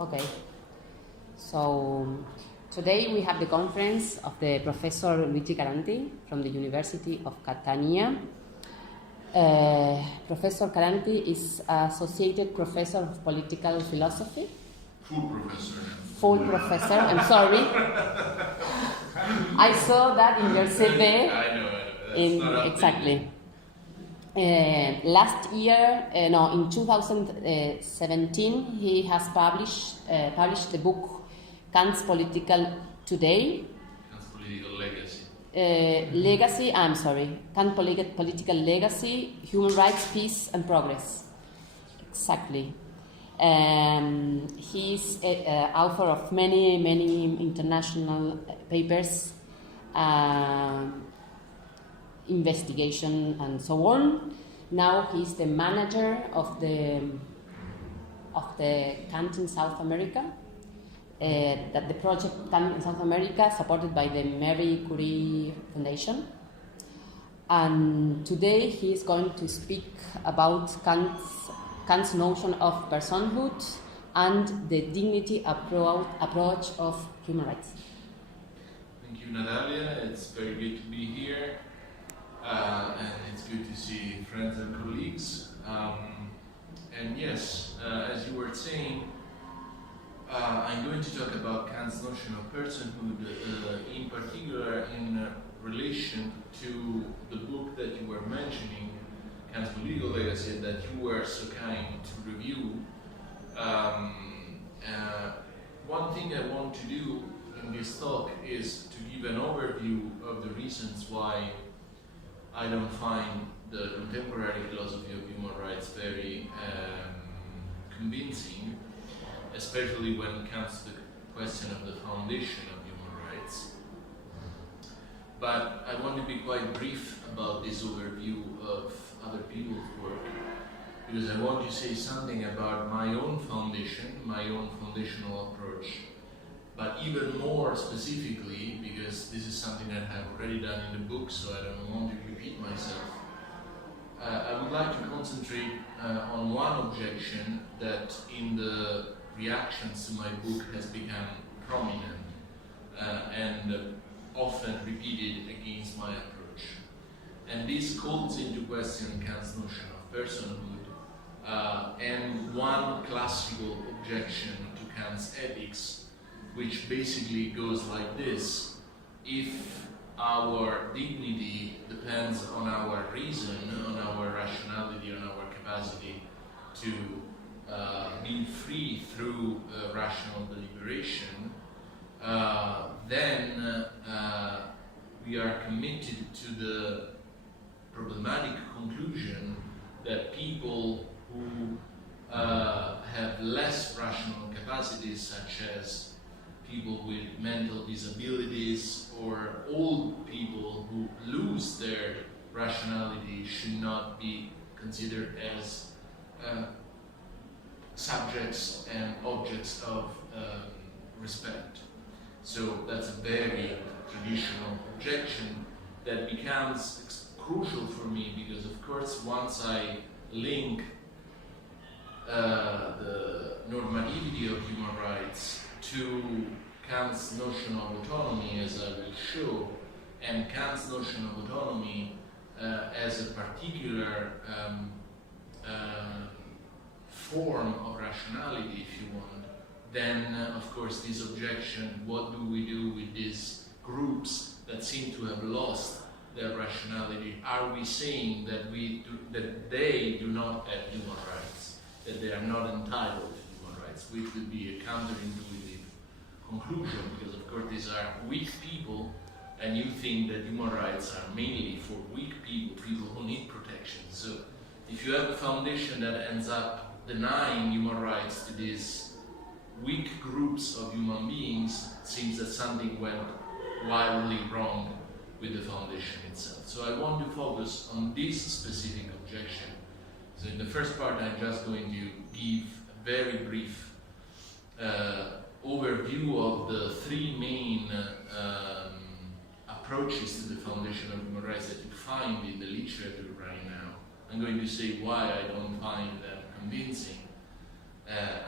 Okay, so today we have the conference of the Professor Luigi Caranti from the University of Catania. Professor Caranti is Associated Professor of Political Philosophy. Full professor, I'm sorry. I saw that in your CV. I know. Exactly. Last year, in 2017, he has published the book Kant's Political Today. Kant's Political Legacy. Kant's Political Legacy, Human Rights, Peace and Progress. Exactly. He's author of many international papers, investigation and so on. Now he's the manager of the Kant in South America. That the project Kant in South America, supported by the Marie Curie Foundation. And today he is going to speak about Kant's notion of personhood and the dignity approach of human rights. Thank you, Natalia. It's very good to be here. And it's good to see friends and colleagues. And yes, as you were saying, I'm going to talk about Kant's notion of personhood, in particular in relation to the book that you were mentioning, Kant's Political Legacy, that you were so kind to review. One thing I want to do in this talk is to give an overview of the reasons why I don't find the contemporary philosophy of human rights very convincing, especially when it comes to the question of the foundation of human rights. But I want to be quite brief about this overview of other people's work, because I want to say something about my own foundation, my own foundational approach, but even more specifically, because this is something that I have already done in the book, so I don't want to repeat myself. I would like to concentrate on one objection that in the reactions to my book has become prominent and often repeated against my approach. And this calls into question Kant's notion of personhood and one classical objection to Kant's ethics, which basically goes like this: if our dignity depends on our reason, on our rationality, on our capacity to be free through rational deliberation, then we are committed to the problematic conclusion that people who have less rational capacities, such as people with mental disabilities or old people who lose their rationality, should not be considered as subjects and objects of respect. So that's a very traditional objection that becomes crucial for me, because of course once I link the normativity of human rights to Kant's notion of autonomy, as I will show, and Kant's notion of autonomy as a particular form of rationality, if you want, then of course this objection, what do we do with these groups that seem to have lost their rationality? Are we saying that that they do not have human rights, that they are not entitled to human rights, which would be a counterintuitive conclusion, because of course these are weak people, and you think that human rights are mainly for weak people, people who need protection. So if you have a foundation that ends up denying human rights to these weak groups of human beings, it seems that something went wildly wrong with the foundation itself. So I want to focus on this specific objection. So in the first part, I'm just going to give a very brief overview of the three main approaches to the foundation of human rights that you find in the literature right now. I'm going to say why I don't find them convincing.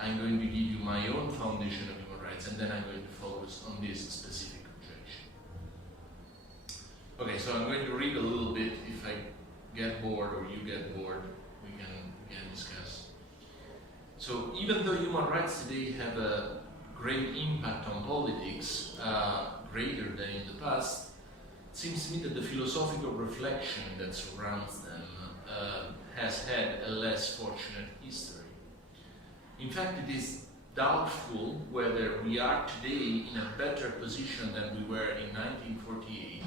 I'm going to give you my my own foundation of human rights, and then I'm going to focus on this specific objection. Okay, so I'm going to read a little bit. If I get bored or you get bored, we can discuss. So even though human rights today have a great impact on politics, greater than in the past, it seems to me that the philosophical reflection that surrounds them has had a less fortunate history. In fact, it is doubtful whether we are today in a better position than we were in 1948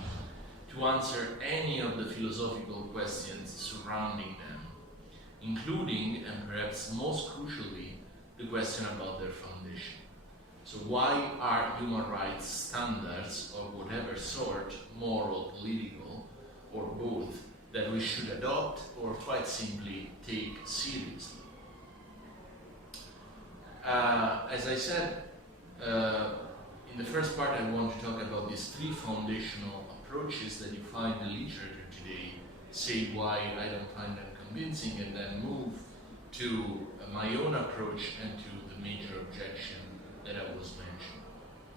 to answer any of the philosophical questions surrounding them, including, and perhaps most crucially, the question about their foundation. So why are human rights standards of whatever sort, moral, political, or both, that we should adopt or quite simply take seriously? As I said, in the first part I want to talk about these three foundational approaches that you find in the literature today, say why I don't find them convincing, and then move to my own approach and to the major objection that I was mentioning.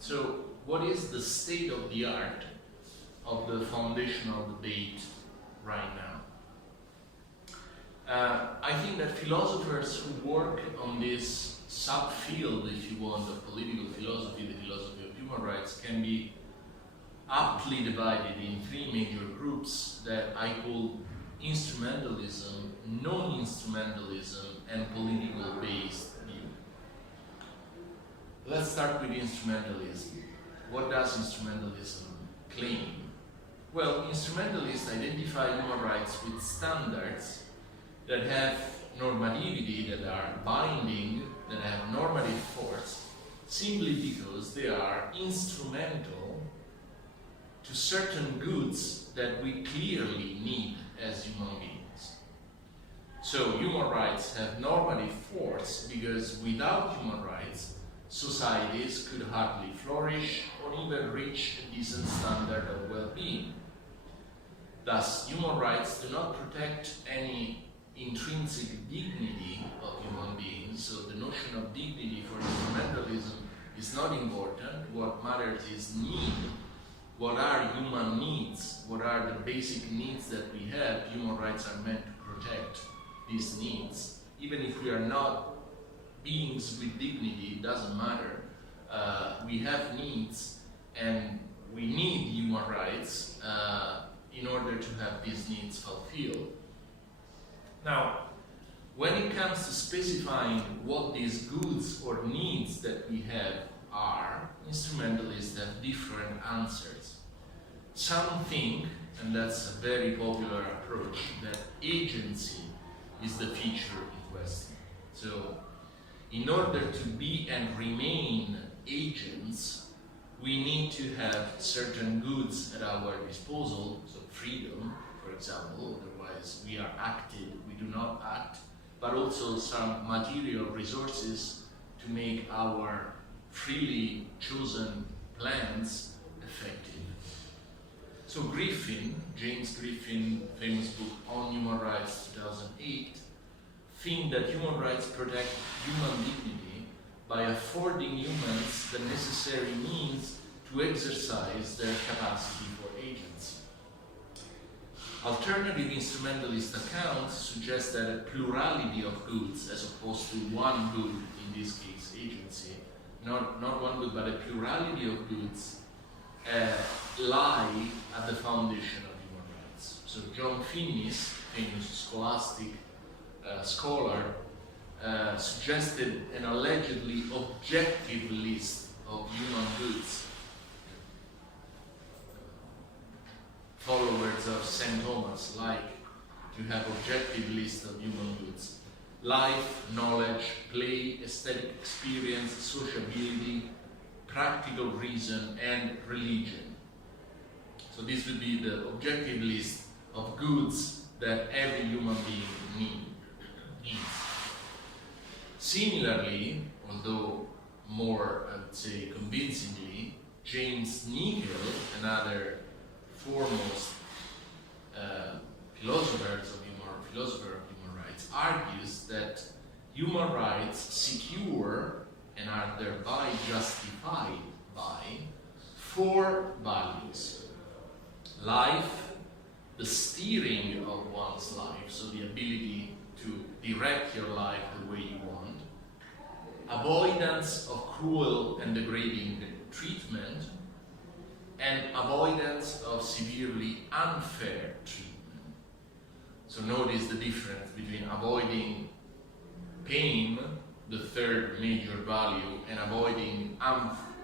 So, what is the state of the art of the foundational debate right now? I think that philosophers who work on this subfield, if you want, of political philosophy, the philosophy of human rights, can be aptly divided in three major groups that I call instrumentalism, non-instrumentalism, and political-based view. Let's start with instrumentalism. What does instrumentalism claim? Well, instrumentalists identify human rights with standards that have normativity, that are binding, that have normative force, simply because they are instrumental to certain goods that we clearly need as human beings. So human rights have normative force because without human rights, societies could hardly flourish or even reach a decent standard of well-being. Thus, human rights do not protect any intrinsic dignity of human beings, so the notion of dignity for instrumentalism is not important. What matters is need. What are human needs? What are the basic needs that we have? Human rights are meant to protect these needs. Even if we are not beings with dignity, it doesn't matter. We have needs, and we need human rights in order to have these needs fulfilled. Now, when it comes to specifying what these goods or needs that we have are, instrumentalists have different answers. Some think, and that's a very popular approach, that agency is the feature in question. So, in order to be and remain agents, we need to have certain goods at our disposal, so freedom, for example, otherwise we are active, we do not act, but also some material resources to make our freely chosen plans effective. So James Griffin, famous book on human rights, 2008, think that human rights protect human dignity by affording humans the necessary means to exercise their capacity for agency. Alternative instrumentalist accounts suggest that a plurality of goods, as opposed to one good, in this case agency, not one good, but a plurality of goods, lie at the foundation of human rights. So John Finnis, famous scholastic scholar, suggested an allegedly objective list of human goods. Followers of St. Thomas like to have objective list of human goods: life, knowledge, play, aesthetic experience, sociability, practical reason, and religion. So this would be the objective list of goods that every human being needs. Similarly, although more, I would say, convincingly, James Nigel, another foremost philosopher of human rights, argues that human rights secure and are thereby justified by 4 values. Life, the steering of one's life, so the ability to direct your life the way you want. Avoidance of cruel and degrading treatment, and avoidance of severely unfair treatment. So notice the difference between avoiding pain, the 3rd major value, and avoiding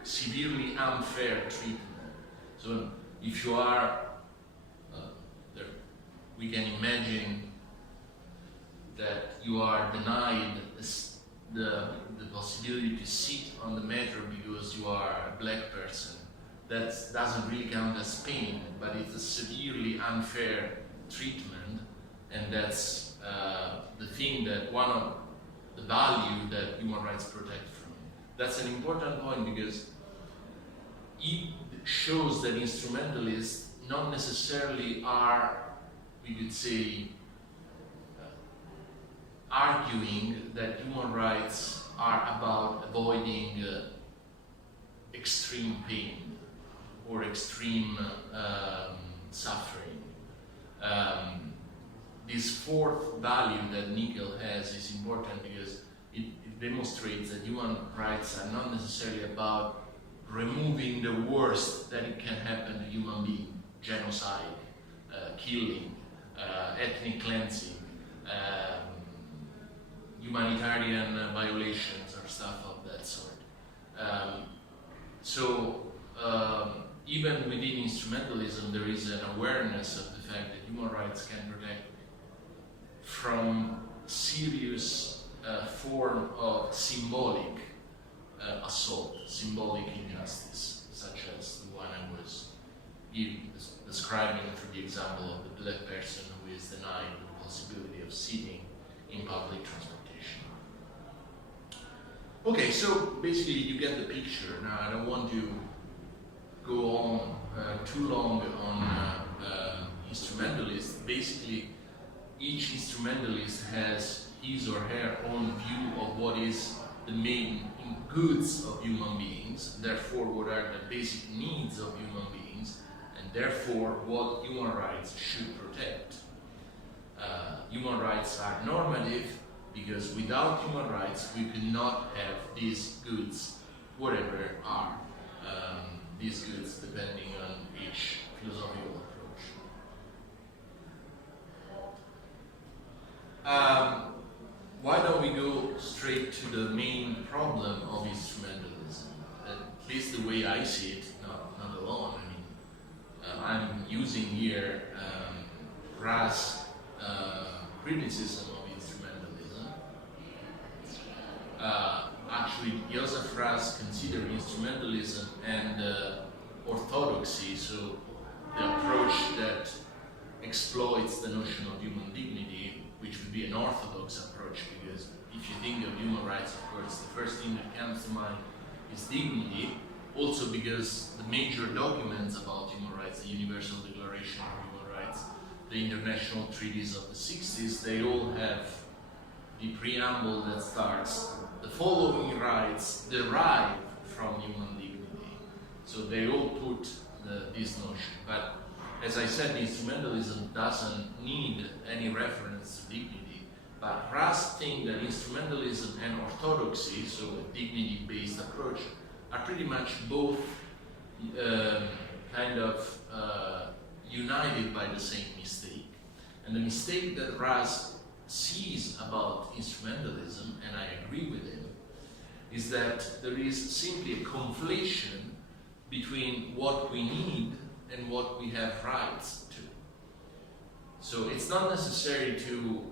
severely unfair treatment. So if you are, we can imagine that you are denied the possibility to sit on the metro because you are a black person. That doesn't really count as pain, but it's a severely unfair treatment, and that's the thing that one of the value that human rights protect from. That's an important point because it shows that instrumentalists not necessarily are, we could say, arguing that human rights are about avoiding extreme pain or extreme suffering. This 4th value that Nickel has is important because it demonstrates that human rights are not necessarily about removing the worst that it can happen to human beings: genocide, killing, ethnic cleansing, humanitarian violations or stuff of that sort. Even within instrumentalism, there is an awareness of the fact that human rights can protect from serious form of symbolic assault, symbolic injustice, such as the one I was describing through the example of the black person who is denied the possibility of sitting in public transportation. Okay, so basically you get the picture. Now I don't want to go on too long on instrumentalists. Basically, each instrumentalist has his or her own view of what is the main goods of human beings, therefore what are the basic needs of human beings, and therefore what human rights should protect. Human rights are normative because without human rights we could not have these goods, whatever are these goods, depending on each philosophical approach. Why don't we go straight to the main problem of instrumentalism? At least the way I see it, not alone. I mean, I'm using here Ra's criticism of instrumentalism. Actually, Joseph Raz considered instrumentalism and orthodoxy, so the approach that exploits the notion of human dignity, which would be an orthodox approach, because if you think of human rights, of course, the first thing that comes to mind is dignity, also because the major documents about human rights, the Universal Declaration of Human Rights, the international treaties of the 60s, they all have the preamble that starts, the following rights derive from human dignity. So they all put this notion. But as I said, instrumentalism doesn't need any reference to dignity. But Raz thinks that instrumentalism and orthodoxy, so a dignity-based approach, are pretty much both united by the same mistake. And the mistake that Raz sees about instrumentalism, and I agree with him, is that there is simply a conflation between what we need and what we have rights to. So it's not necessary to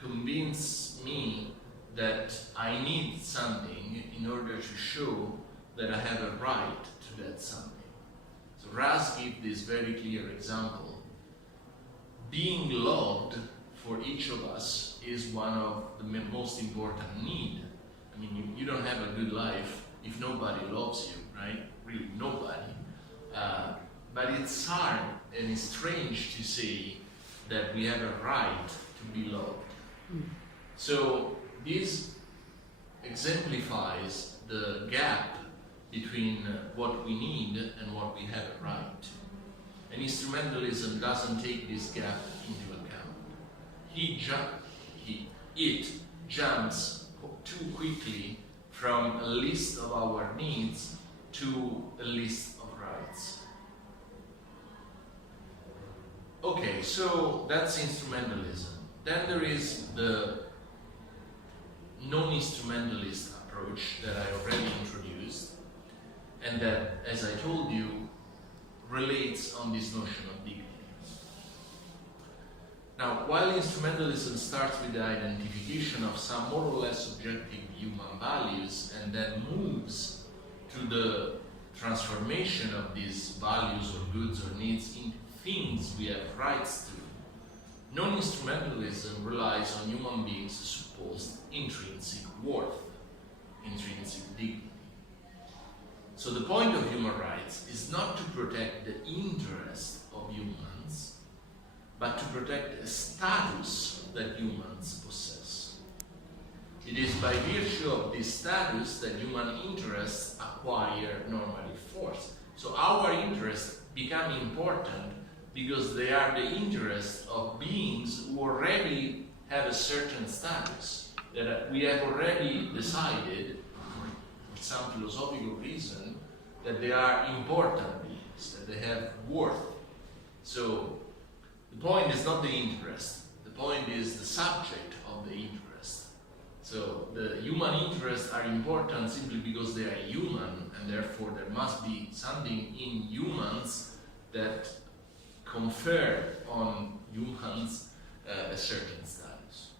convince me that I need something in order to show that I have a right to that something. So Raz gives this very clear example. Being loved for each of us is one of the most important needs. I mean, you don't have a good life if nobody loves you, right? Really, nobody. But it's hard and it's strange to say that we have a right to be loved. So this exemplifies the gap between what we need and what we have a right. And instrumentalism doesn't take this gap into account. It jumps too quickly from a list of our needs to a list of rights. Okay, so that's instrumentalism. Then there is the non-instrumentalist approach that I already introduced, and that, as I told you, relates on this notion of dignity. Now, while instrumentalism starts with the identification of some more or less objective human values and then moves to the transformation of these values or goods or needs into things we have rights to, non-instrumentalism relies on human beings' supposed intrinsic worth, intrinsic dignity. So the point of human rights is not to protect the interest of humans, but to protect a status that humans possess. It is by virtue of this status that human interests acquire normative force. So our interests become important because they are the interests of beings who already have a certain status, that we have already decided, for some philosophical reason, that they are important beings, that they have worth. So the point is not the interest, the point is the subject of the interest. So the human interests are important simply because they are human, and therefore there must be something in humans that confer on humans a certain status.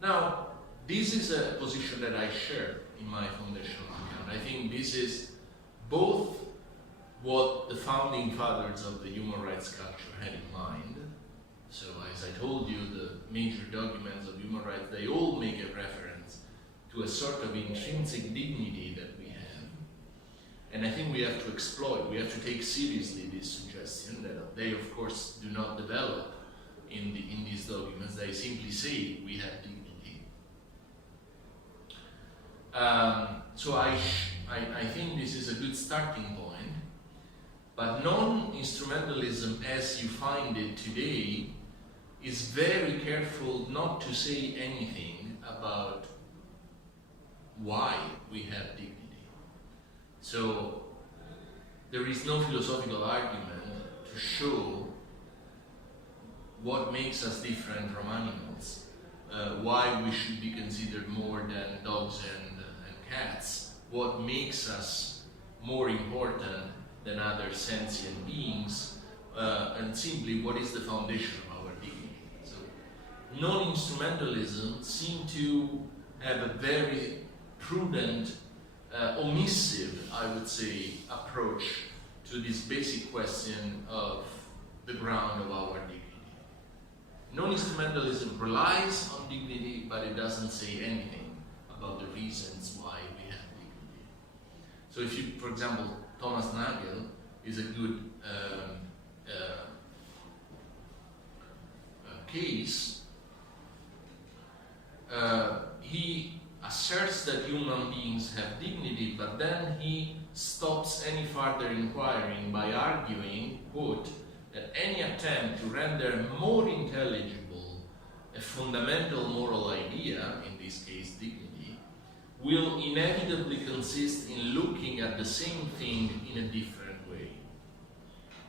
Now, this is a position that I share in my foundational account. I think this is both what the founding fathers of the human rights culture had in mind. So, as I told you, the major documents of human rights, they all make a reference to a sort of intrinsic dignity that we have. And I think we have to exploit, we have to take seriously this suggestion that they, of course, do not develop in these documents. They simply say we have dignity. So I think this is a good starting point. But non-instrumentalism as you find it today is very careful not to say anything about why we have dignity. So there is no philosophical argument to show what makes us different from animals, why we should be considered more than dogs and cats, what makes us more important than other sentient beings, and simply what is the foundation of our dignity. So non-instrumentalism seems to have a very prudent, omissive, I would say, approach to this basic question of the ground of our dignity. Non-instrumentalism relies on dignity, but it doesn't say anything about the reasons why we have dignity. So if you, for example, Thomas Nagel is a good case. He asserts that human beings have dignity, but then he stops any further inquiring by arguing, quote, that any attempt to render more intelligible a fundamental moral idea, in this case dignity, will inevitably consist in looking at the same thing in a different way.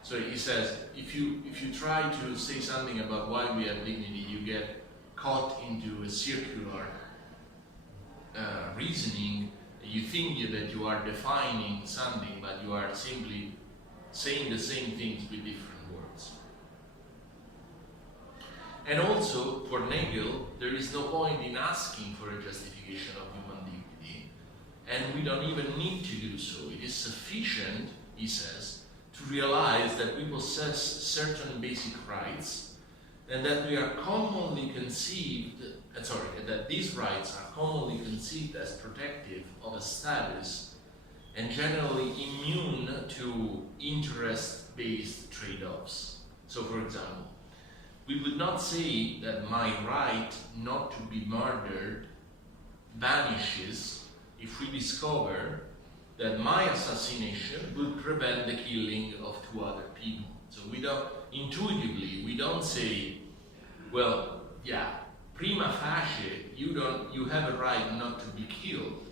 So he says, if you try to say something about why we have dignity, you get caught into a circular reasoning. You think that you are defining something, but you are simply saying the same things with different words. And also, for Nagel, there is no point in asking for a justification of human dignity, and we don't even need to do so. It is sufficient, he says, to realize that we possess certain basic rights, and that we are commonly conceived, that these rights are commonly conceived as protective of a status and generally immune to interest-based trade-offs. So, for example, we would not say that my right not to be murdered vanishes if we discover that my assassination would prevent the killing of 2 other people. So we don't, intuitively, we don't say, well, yeah, prima facie, you have a right not to be killed.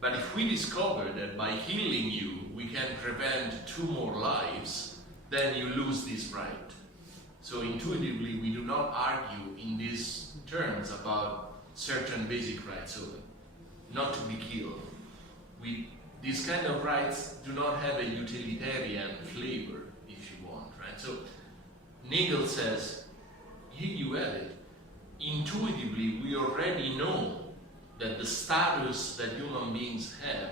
But if we discover that by killing you, we can prevent 2 more lives, then you lose this right. So intuitively, we do not argue in these terms about certain basic rights, so not to be killed. These kind of rights do not have a utilitarian flavor, if you want, right? So Nagel says, here you have it. Intuitively, we already know that the status that human beings have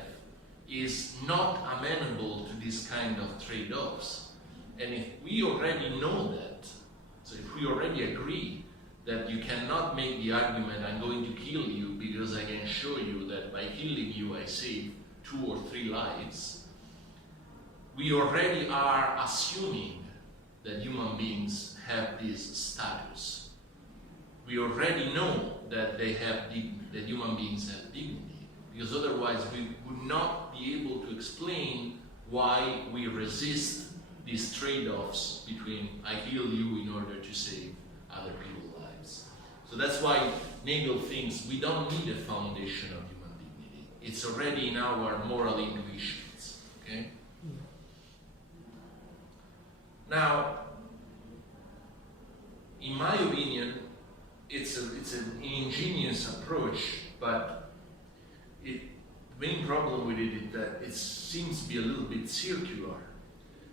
is not amenable to this kind of trade-offs. And if we already know that, so if we already agree that you cannot make the argument, I'm going to kill you because I can show you that by killing you I save 2 or 3 lives, we already are assuming that human beings have this status. We already know that that human beings have dignity, because otherwise we would not be able to explain why we resist these trade-offs between I kill you in order to save other people's lives. So that's why Nagel thinks we don't need a foundation of human dignity. It's already in our moral intuitions. Okay? Now, in my opinion, it's an ingenious approach, but the main problem with it is that it seems to be a little bit circular,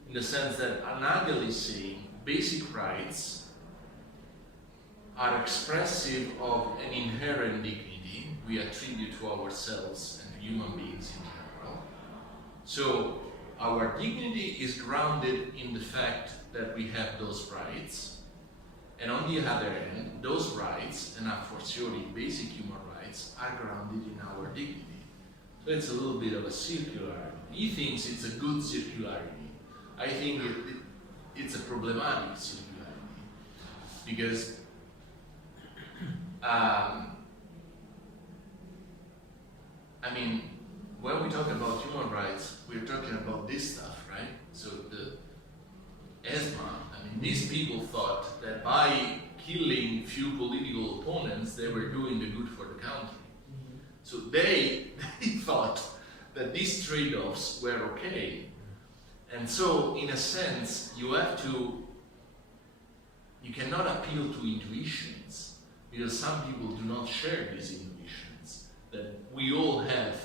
in the sense that Nagel is saying basic rights are expressive of an inherent dignity we attribute to ourselves and to human beings in general. So our dignity is grounded in the fact that we have those rights, and on the other hand, those rights, and a fortiori basic human rights, are grounded in our dignity. So it's a little bit of a circularity. He thinks it's a good circularity. I think it's a problematic circularity, because I mean, when we talk about human rights, we're talking about this stuff, right? So the ESMA, I mean, these people thought that by killing few political opponents, they were doing the good for the country. So they thought that these trade-offs were okay. And so, in a sense, you cannot appeal to intuitions, because some people do not share these intuitions, that we all have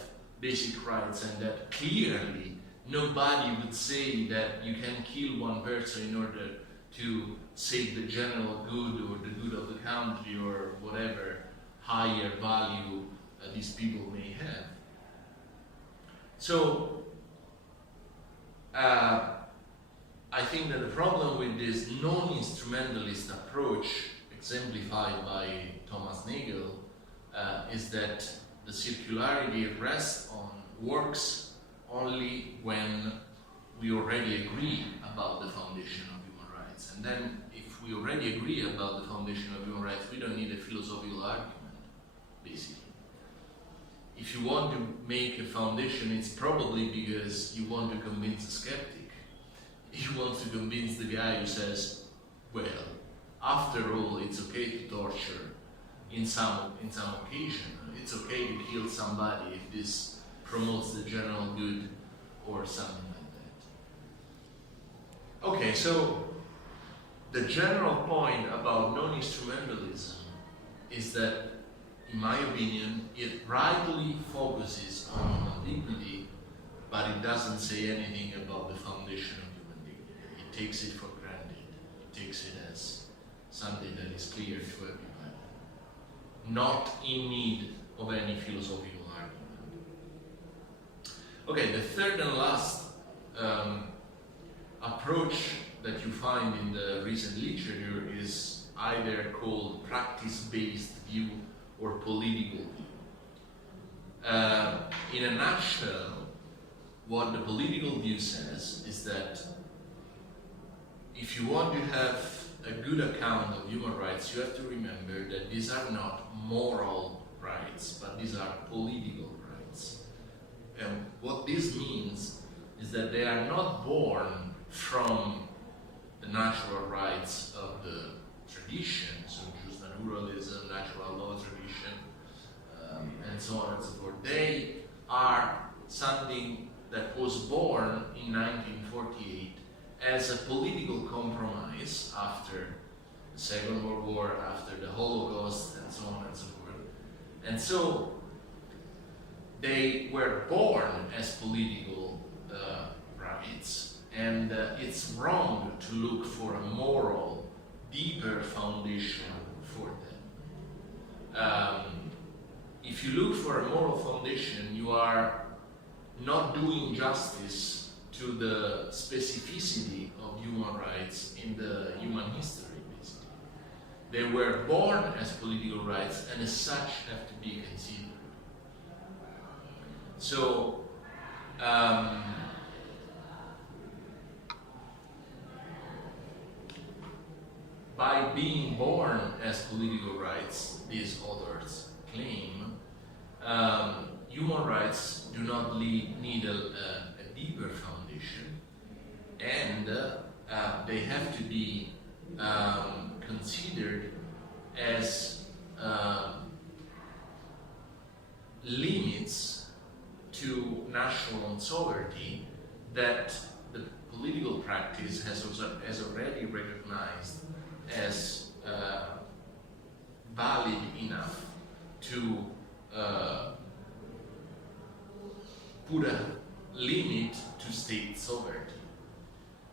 basic rights and that clearly nobody would say that you can kill one person in order to save the general good or the good of the country or whatever higher value these people may have. So, I think that the problem with this non-instrumentalist approach, exemplified by Thomas Nagel, is that the circularity works only when we already agree about the foundation of human rights. And then, if we already agree about the foundation of human rights, we don't need a philosophical argument, basically. If you want to make a foundation, it's probably because you want to convince a skeptic. You want to convince the guy who says, well, after all, it's okay to torture in some occasion. It's okay to kill somebody if this promotes the general good or something like that. Okay, so the general point about non-instrumentalism is that, in my opinion, it rightly focuses on human dignity, but it doesn't say anything about the foundation of human dignity. It takes it for granted. It takes it as something that is clear to everybody, not in need of any philosophical argument. Okay, the third and last approach that you find in the recent literature is either called practice-based view or political view. In a nutshell, what the political view says is that if you want to have a good account of human rights, you have to remember that these are not moral rights, but these are political rights. And what this means is that they are not born from the natural rights of the tradition, so jus naturalism, natural law tradition, and so on and so forth. They are something that was born in 1948 as a political compromise after the Second World War, after the Holocaust, and so on and so forth. And so they were born as political rights, and it's wrong to look for a moral, deeper foundation for them. If you look for a moral foundation, you are not doing justice to the specificity of human rights in the human history, basically. They were born as political rights and as such have to be considered. So, by being born as political rights, these authors claim, human rights do not need a deeper foundation, and they have to be considered as limits to national sovereignty that the political practice has already recognized as valid enough to put a limit to state sovereignty.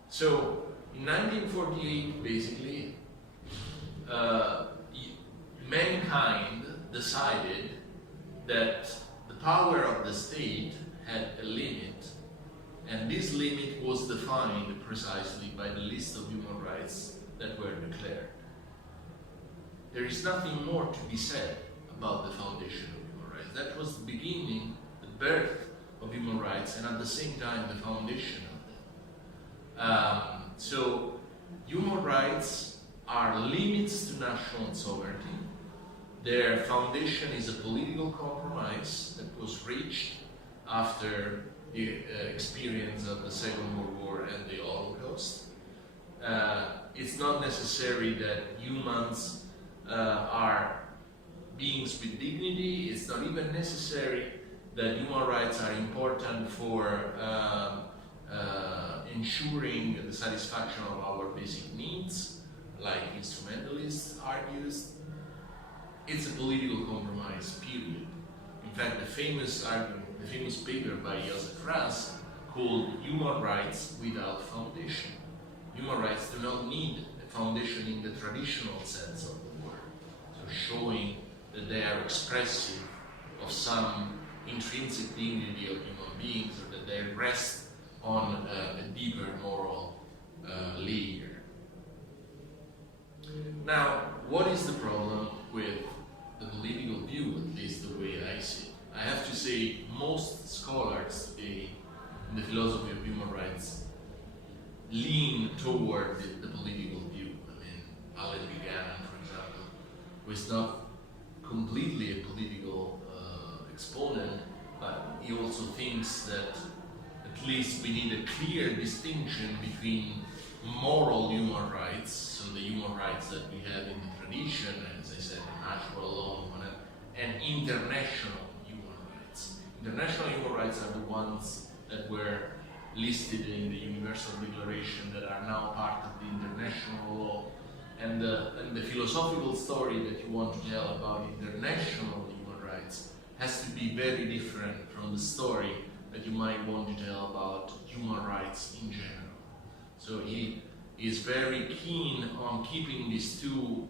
So in 1948, basically, mankind decided that the power of the state had a limit, and this limit was defined precisely by the list of human rights that were declared. There is nothing more to be said about the foundation of human rights. That was the beginning, the birth of human rights, and at the same time the foundation of them. So human rights are limits to national sovereignty. Their foundation is a political compromise that was reached after the experience of the Second World War and the Holocaust. It's not necessary that humans are beings with dignity. It's not even necessary that human rights are important for ensuring the satisfaction of our basic needs, like instrumentalists argues. It's a political compromise, period. In fact, the famous argument, the famous paper by Joseph Raz called Human Rights Without Foundation. Human rights do not need a foundation in the traditional sense of the word, so showing that they are expressive of some intrinsic dignity of human beings, or that they rest on a deeper moral layer. Now, what is the problem with the political view, at least the way I see it? I have to say, most scholars today in the philosophy of human rights lean toward the political view. I mean, Alan Buchanan, for example, who is not completely a political exponent, but he also thinks that at least we need a clear distinction between moral human rights, so the human rights that we have in the tradition, as I said, natural law, and international human rights. International human rights are the ones that were listed in the Universal Declaration that are now part of the international law. And the philosophical story that you want to tell about international human rights has to be very different from the story that you might want to tell about human rights in general. So he is very keen on keeping these two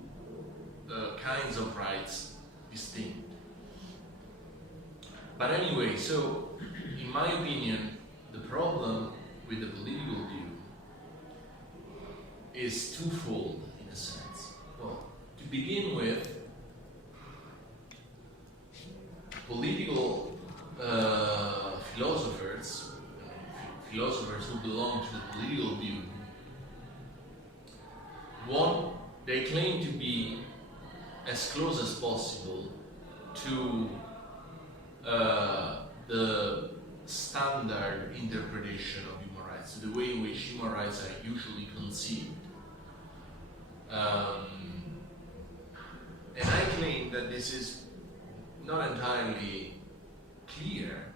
kinds of rights distinct. But anyway, so in my opinion, the problem with the political view is twofold in a sense. Well, to begin with, political philosophers who belong to the political view, one, they claim to be as close as possible to the standard interpretation of human rights, to the way in which human rights are usually conceived. And I claim that this is not entirely clear,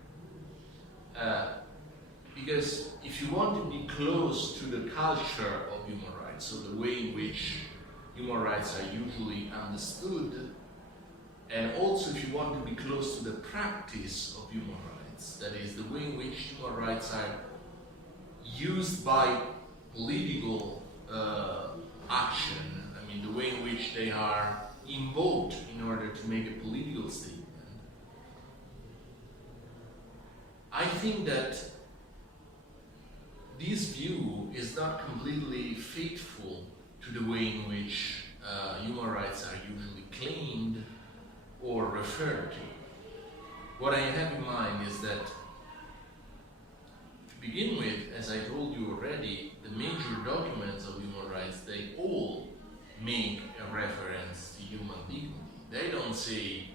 because if you want to be close to the culture of human rights, so the way in which human rights are usually understood, and also if you want to be close to the practice of human rights, that is, the way in which human rights are used by political action, I mean, the way in which they are invoked in order to make a political statement, I think that this view is not completely faithful to the way in which human rights are usually claimed or referred to. What I have in mind is that, to begin with, as I told you already, the major documents of human rights, they all make a reference to human dignity. They don't say,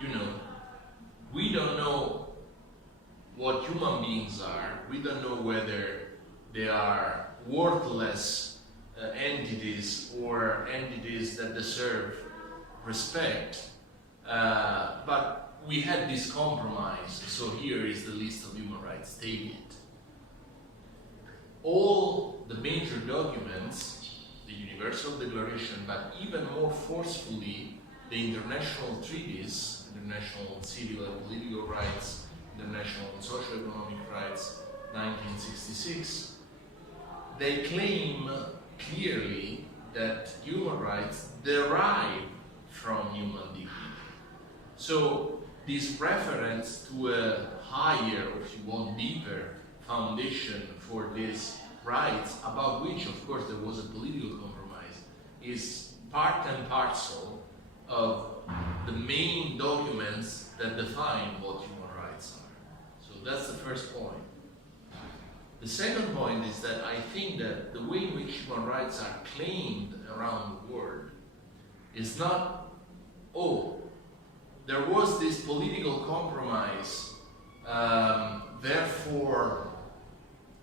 you know, we don't know what human beings are, we don't know whether they are worthless entities or entities that deserve respect, but we had this compromise, so here is the list of human rights, take it. All the major documents, the Universal Declaration, but even more forcefully, the international treaties, international civil and political rights, international and socio-economic rights, 1966, they claim clearly that human rights derive from human dignity. So this reference to a higher, or if you want, deeper foundation for these rights, about which, of course, there was a political compromise, is part and parcel of the main documents that define what human rights are. So that's the first point. The second point is that I think that the way in which human rights are claimed around the world is not, oh, there was this political compromise, therefore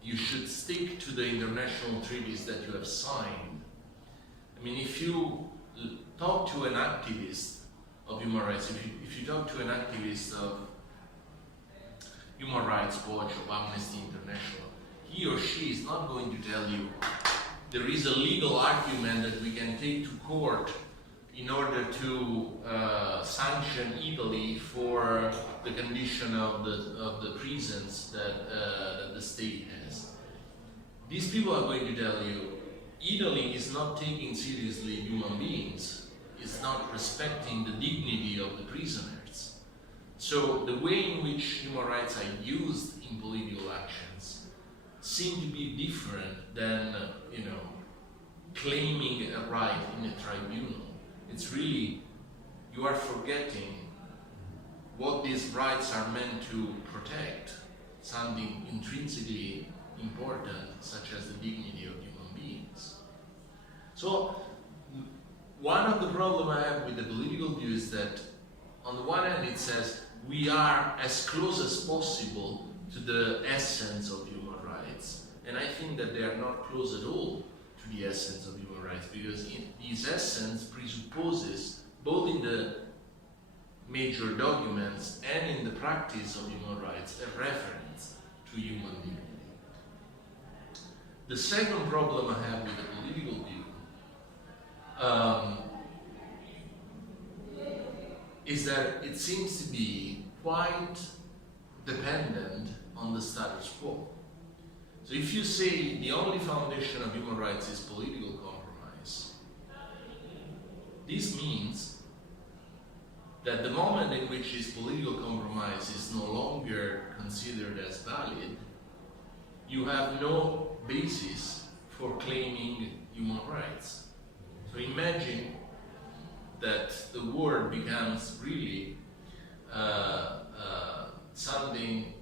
you should stick to the international treaties that you have signed. I mean, if you talk to an activist of human rights, if you talk to an activist of Human Rights Watch or Amnesty International, he or she is not going to tell you there is a legal argument that we can take to court in order to sanction Italy for the condition of the prisons that the state has. These people are going to tell you Italy is not taking seriously human beings, it's not respecting the dignity of the prisoners. So the way in which human rights are used in political actions seem to be different than, claiming a right in a tribunal. It's really, you are forgetting what these rights are meant to protect, something intrinsically important, such as the dignity of human beings. So, one of the problems I have with the political view is that, on the one hand, it says we are as close as possible to the essence of human rights, and I think that they are not close at all to the essence of human rights, because this essence presupposes, both in the major documents and in the practice of human rights, a reference to human dignity. The second problem I have with the political view is that it seems to be quite dependent on the status quo. So if you say the only foundation of human rights is political compromise, this means that the moment in which this political compromise is no longer considered as valid, you have no basis for claiming human rights. So imagine that the world becomes really something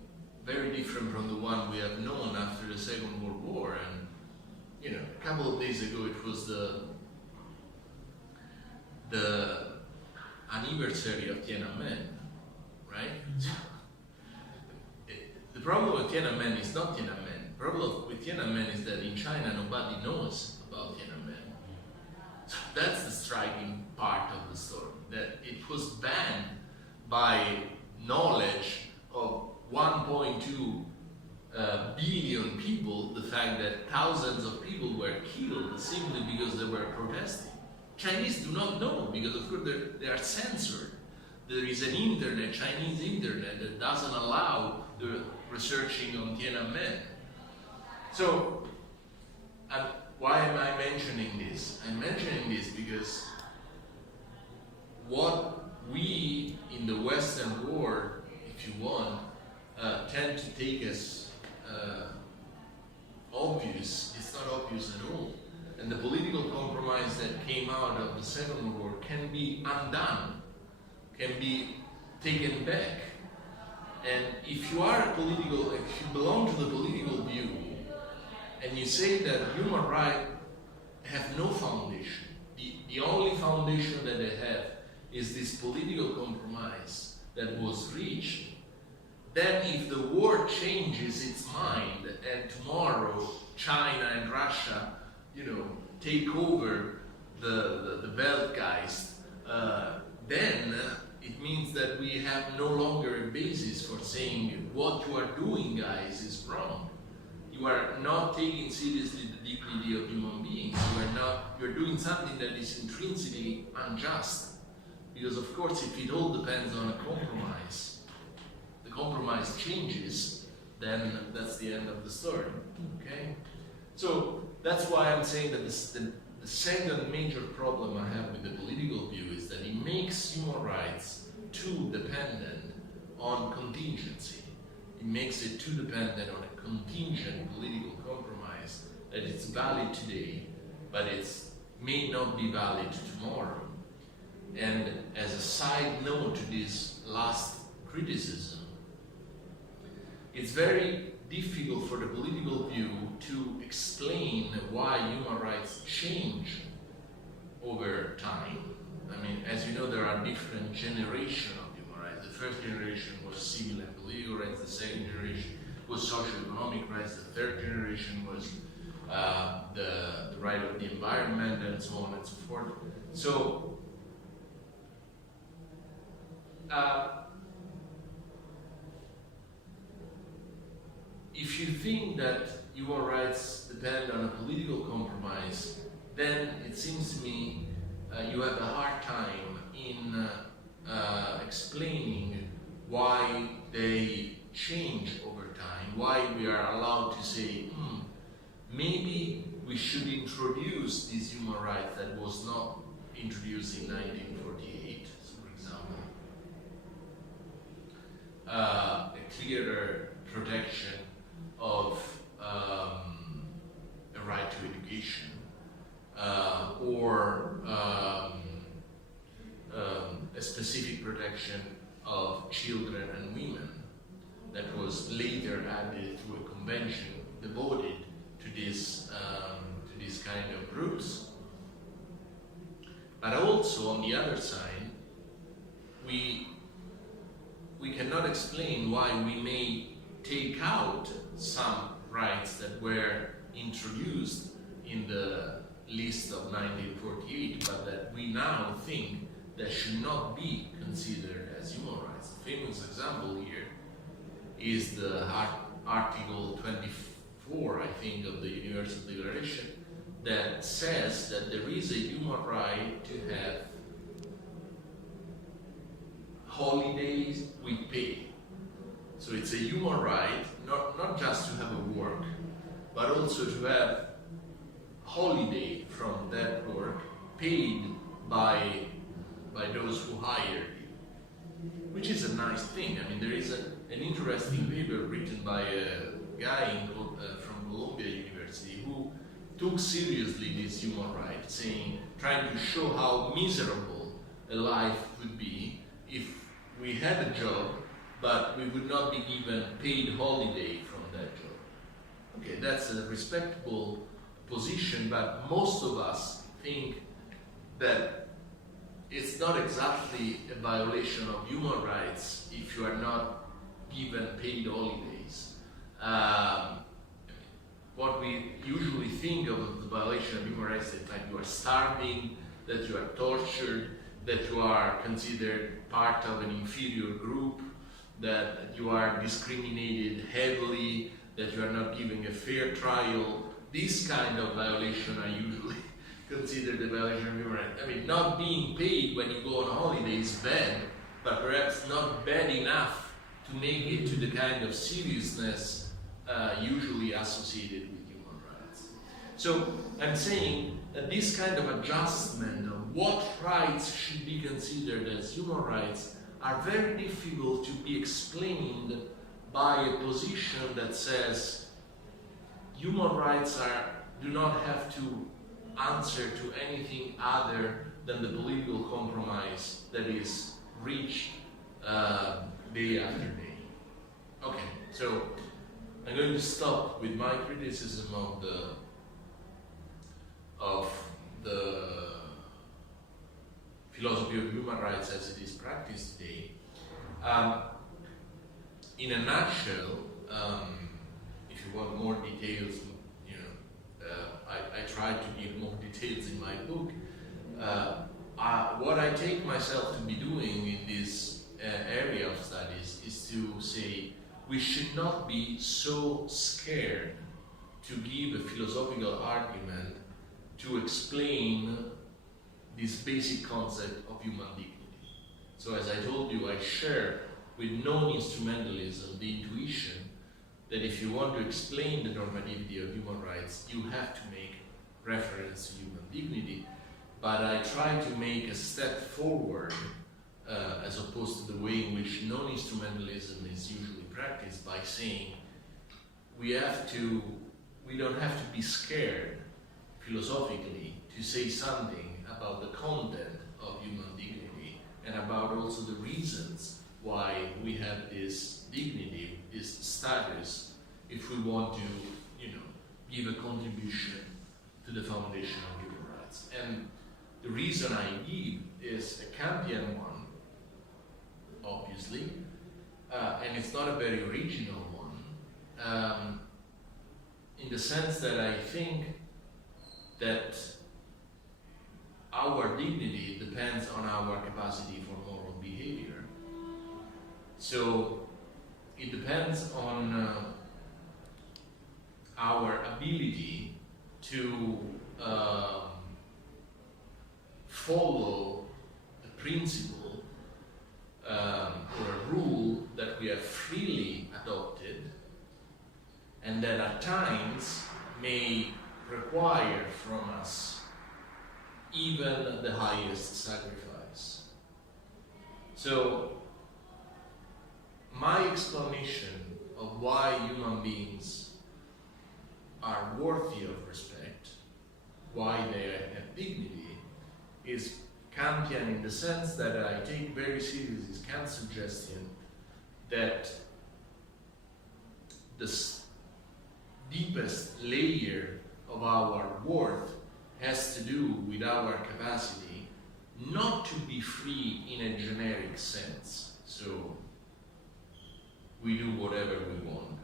very different from the one we have known after the Second World War. And a couple of days ago it was the anniversary of Tiananmen, right? The problem with Tiananmen is not Tiananmen. The problem with Tiananmen is that in China nobody knows about Tiananmen. So that's the striking part of the story, that it was banned by knowledge of 1.2 billion people, the fact that thousands of people were killed simply because they were protesting. Chinese do not know, because of course they are censored. There is an internet, Chinese internet, that doesn't allow the researching on Tiananmen. So, why am I mentioning this? I'm mentioning this because what we in the Western world, if you want, tend to take as obvious, it's not obvious at all. And the political compromise that came out of the Second World War can be undone, can be taken back. And if you are political, if you belong to the political view, and you say that human rights have no foundation, the only foundation that they have is this political compromise that was reached, then if the world changes its mind and tomorrow China and Russia, take over the Weltgeist, then it means that we have no longer a basis for saying what you are doing, guys, is wrong. You are not taking seriously the dignity of human beings. You're doing something that is intrinsically unjust. Because of course, if it all depends on a compromise, the compromise changes, then that's the end of the story. Okay? So that's why I'm saying that the second major problem I have with the political view is that it makes human rights too dependent on contingency. It makes it too dependent on a contingent political compromise that it's valid today, but it may not be valid tomorrow. And as a side note to this last criticism, it's very difficult for the political view to explain why human rights change over time. I mean, as you know, there are different generations of human rights. The first generation was civil and political rights, the second generation was socio-economic rights, the third generation was the right of the environment, and so on and so forth. So, if you think that human rights depend on a political compromise, then it seems to me you have a hard time in explaining why they change over time, why we are allowed to say, maybe we should introduce this human right that was not introduced in 1948, for example. A clearer protection of a right to education, or a specific protection of children and women that was later added through a convention devoted to this kind of groups. But also on the other side, we cannot explain why we may take out some rights that were introduced in the list of 1948, but that we now think that should not be considered as human rights. A famous example here is the Article 24, I think, of the Universal Declaration, that says that there is a human right to have holidays with pay. So it's a human right, not just to have a work, but also to have holiday from that work paid by those who hired you, which is a nice thing. I mean, there is an interesting paper written by a guy from Columbia University who took seriously this human right, trying to show how miserable a life would be if we had a job, but we would not be given paid holiday from that job. Okay, that's a respectable position, but most of us think that it's not exactly a violation of human rights if you are not given paid holidays. What we usually think of the violation of human rights is like you are starving, that you are tortured, that you are considered part of an inferior group, that you are discriminated heavily, that you are not given a fair trial. These kind of violations are usually considered a violation of human rights. I mean, not being paid when you go on holiday is bad, but perhaps not bad enough to make it to the kind of seriousness usually associated with human rights. So I'm saying that this kind of adjustment of what rights should be considered as human rights are very difficult to be explained by a position that says human rights do not have to answer to anything other than the political compromise that is reached day after day. Okay, so I'm going to stop with my criticism of the philosophy of human rights as it is practiced today. In a nutshell, if you want more details, I try to give more details in my book. What I take myself to be doing in this area of studies is to say we should not be so scared to give a philosophical argument to explain this basic concept of human dignity. So as I told you, I share with non-instrumentalism the intuition that if you want to explain the normativity of human rights, you have to make reference to human dignity, but I try to make a step forward as opposed to the way in which non-instrumentalism is usually practiced by saying we don't have to be scared philosophically to say something about the content of human dignity and about also the reasons why we have this dignity, this status, if we want to, give a contribution to the foundation of human rights. And the reason I give is a Kantian one, obviously, and it's not a very original one, in the sense that I think that our dignity depends on our capacity for moral behavior. So it depends on our ability to follow a principle or a rule that we have freely adopted and that at times may require from us even the highest sacrifice. So my explanation of why human beings are worthy of respect, why they have dignity, is Kantian in the sense that I take very seriously Kant's suggestion that the deepest layer of our worth has to do with our capacity not to be free in a generic sense. So we do whatever we want.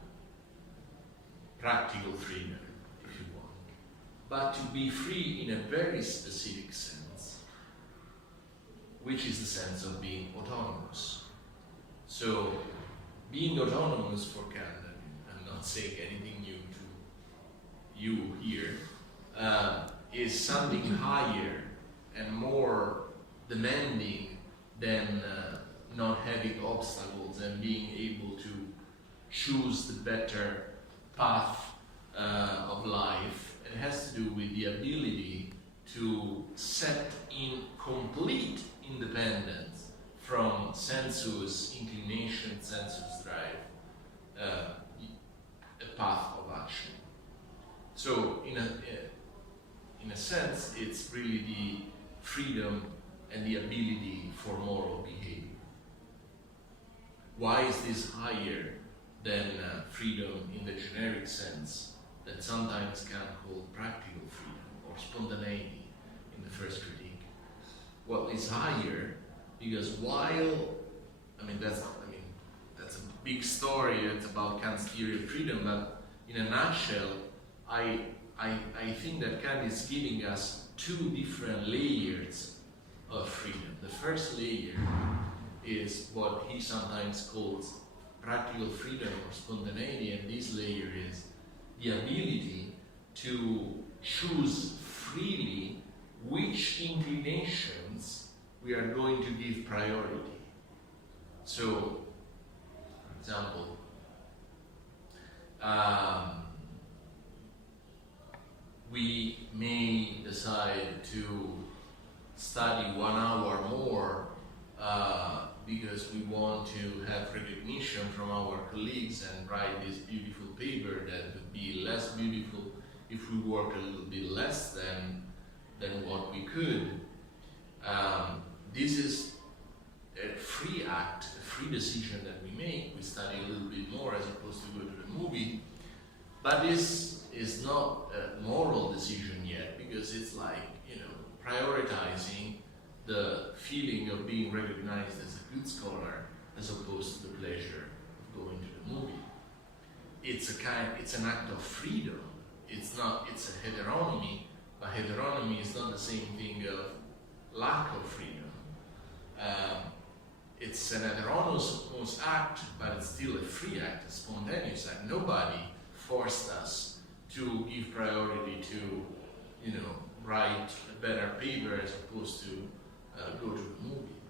Practical freedom, if you want. But to be free in a very specific sense, which is the sense of being autonomous. So being autonomous for Kant, I'm not saying anything new to you here, is something higher and more demanding than not having obstacles and being able to choose the better path of life. It has to do with the ability to set in complete independence from sensuous inclination, sensuous drive, a path of action. So in a sense, it's really the freedom and the ability for moral behavior. Why is this higher than freedom in the generic sense that sometimes Kant called practical freedom or spontaneity in the first critique? well, it's higher because while, that's a big story. It's about Kant's theory of freedom, but in a nutshell, I think that Kant is giving us two different layers of freedom. The first layer is what he sometimes calls practical freedom or spontaneity, and this layer is the ability to choose freely which inclinations we are going to give priority. So, for example, we may decide to study 1 hour more because we want to have recognition from our colleagues and write this beautiful paper that would be less beautiful if we work a little bit less than what we could. This is a free act, a free decision that we make. We study a little bit more as opposed to go to the movie. But this is not a moral decision yet, because it's like, prioritizing the feeling of being recognized as a good scholar as opposed to the pleasure of going to the movie. It's an act of freedom. It's a heteronomy, but heteronomy is not the same thing of lack of freedom. It's an heteronomous act, but it's still a free act, a spontaneous act. Nobody forced us to give priority to, write a better paper as opposed to go to the movie.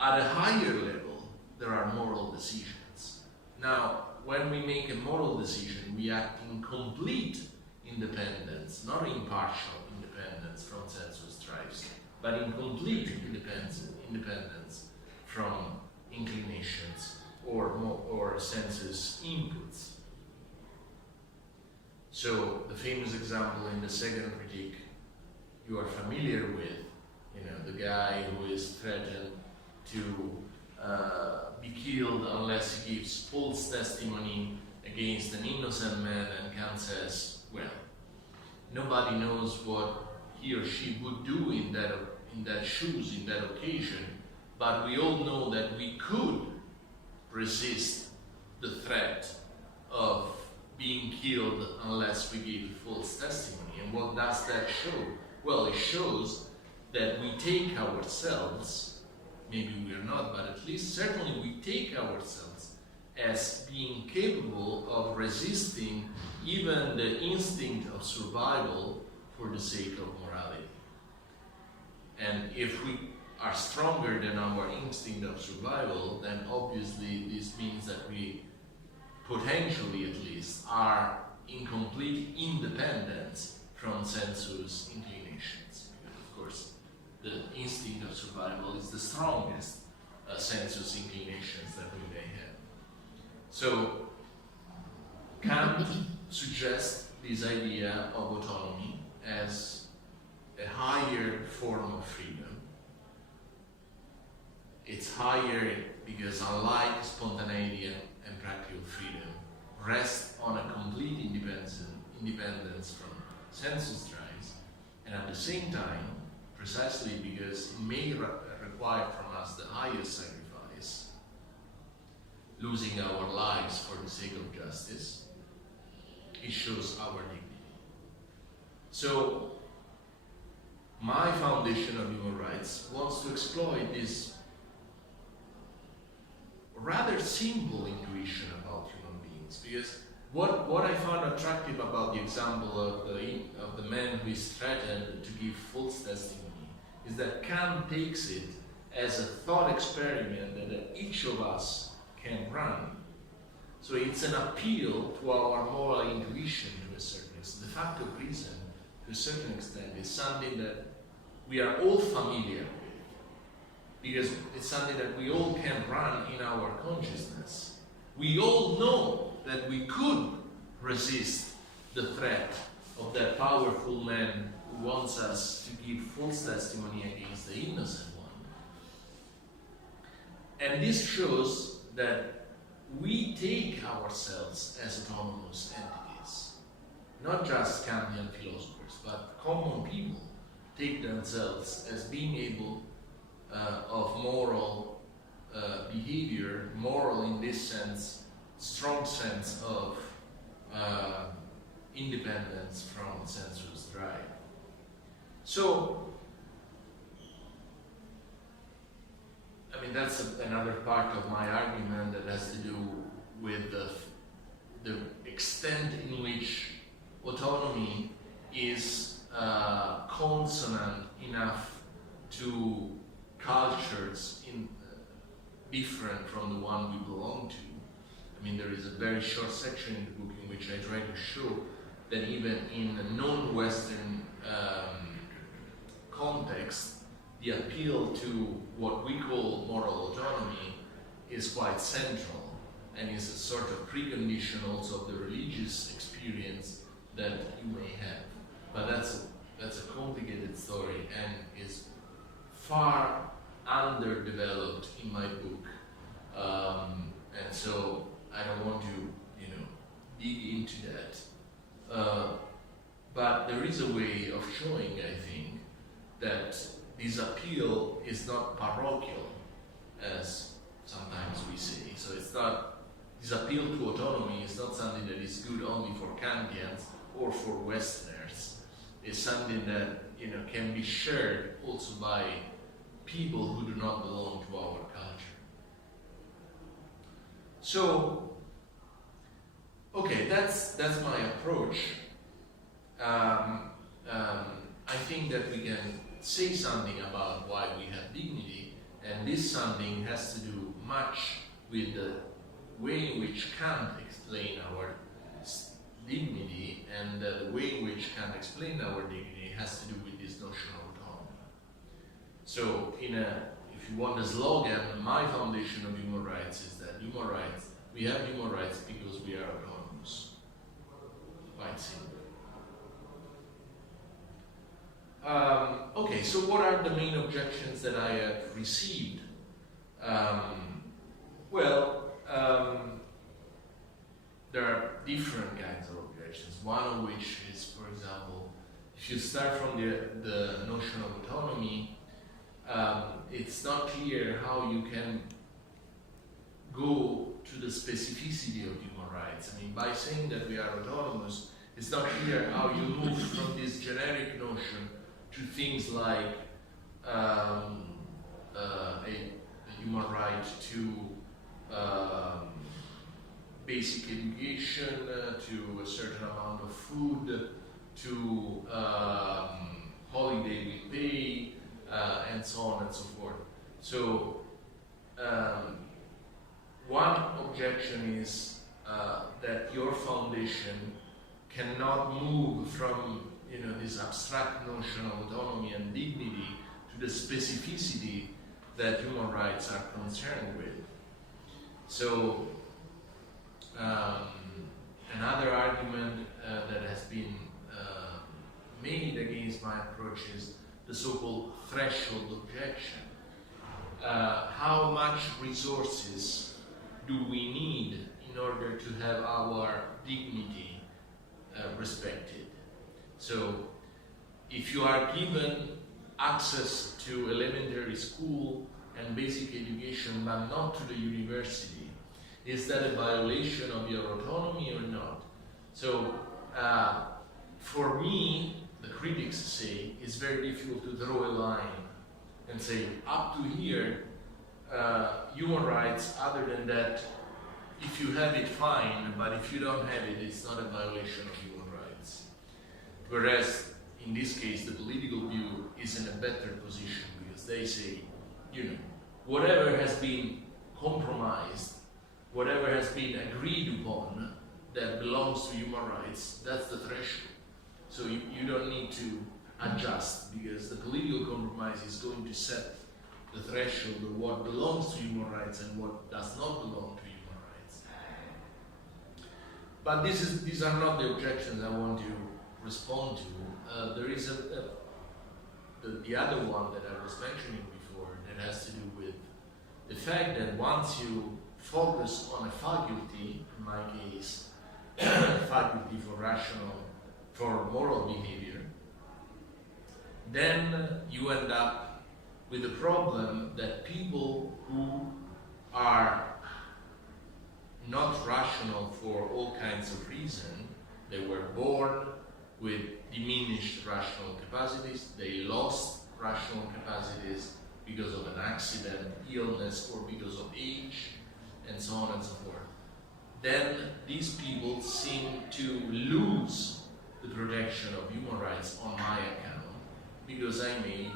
At a higher level, there are moral decisions. Now, when we make a moral decision, we act in complete independence, not impartial independence from sensuous drives, but in complete independence from inclinations or sensus inputs. So the famous example in the second critique you are familiar with, the guy who is threatened to be killed unless he gives false testimony against an innocent man, and Kant says, well, nobody knows what he or she would do in that shoes, in that occasion, but we all know that we could resist the threat of being killed unless we give false testimony. And what does that show? Well, it shows that we take ourselves, maybe we are not, but at least certainly we take ourselves as being capable of resisting even the instinct of survival for the sake of morality. And if we are stronger than our instinct of survival, then obviously this means that we potentially at least are in complete independence from sensuous inclinations. Because of course the instinct of survival is the strongest sensuous inclinations that we may have. So Kant suggests this idea of autonomy as a higher form of freedom. It's higher because, unlike spontaneity and practical freedom, rests on a complete independence from sensus drives, and at the same time, precisely because it may require from us the highest sacrifice, losing our lives for the sake of justice, it shows our dignity. So, my foundation of human rights wants to exploit this rather simple intuition about human beings, because what I found attractive about the example of the man who is threatened to give false testimony is that Kant takes it as a thought experiment that each of us can run. So it's an appeal to our moral intuition to a certain extent. The fact of reason, to a certain extent, is something that we are all familiar with, because it's something that we all can run in our consciousness. We all know that we could resist the threat of that powerful man who wants us to give false testimony against the innocent one. And this shows that we take ourselves as autonomous entities. Not just Kantian philosophers, but common people take themselves as being able of moral behavior, moral in this sense, strong sense of independence from sensuous drive. So, I mean, that's another part of my argument that has to do with the extent in which autonomy is consonant enough to cultures different from the one we belong to. I mean, there is a very short section in the book in which I try to show that even in a non-Western context, the appeal to what we call moral autonomy is quite central and is a sort of precondition also of the religious experience that you may have. But that's a complicated story and is far underdeveloped in my book. And so I don't want to, dig into that. But there is a way of showing, I think, that this appeal is not parochial, as sometimes we say. So it's not, this appeal to autonomy is not something that is good only for Kantians or for Westerners. It's something that, can be shared also by people who do not belong to our culture. So, okay, that's my approach. I think that we can say something about why we have dignity, and this something has to do much with the way in which Kant explained our dignity, and the way in which Kant explained our dignity has to do with this notion of autonomy. So, if you want a slogan, my foundation of human rights is that we have human rights because we are autonomous. Quite simple. Okay, so what are the main objections that I have received? There are different kinds of objections. One of which is, for example, if you start from the notion of autonomy, it's not clear how you can go to the specificity of human rights. I mean, by saying that we are autonomous, it's not clear how you move from this generic notion to things like a human right to basic education, to a certain amount of food, to holiday with pay, and so on and so forth. So one objection is that your foundation cannot move from this abstract notion of autonomy and dignity to the specificity that human rights are concerned with. So another argument that has been made against my approach is the so-called threshold objection. How much resources do we need in order to have our dignity respected? So, if you are given access to elementary school and basic education but not to the university, is that a violation of your autonomy or not? So, for me, the critics say, it's very difficult to draw a line and say, up to here, human rights, other than that, if you have it, fine, but if you don't have it, it's not a violation of human rights. Whereas, in this case, the political view is in a better position because they say, whatever has been compromised, whatever has been agreed upon that belongs to human rights, that's the threshold. So you don't need to adjust because the political compromise is going to set the threshold of what belongs to human rights and what does not belong to human rights. But these are not the objections I want to respond to. There is the other one that I was mentioning before that has to do with the fact that once you focus on a faculty, in my case, faculty for moral behavior, then you end up with the problem that people who are not rational for all kinds of reasons, they were born with diminished rational capacities, they lost rational capacities because of an accident, illness, or because of age, and so on and so forth. Then these people seem to lose the protection of human rights on my account because I made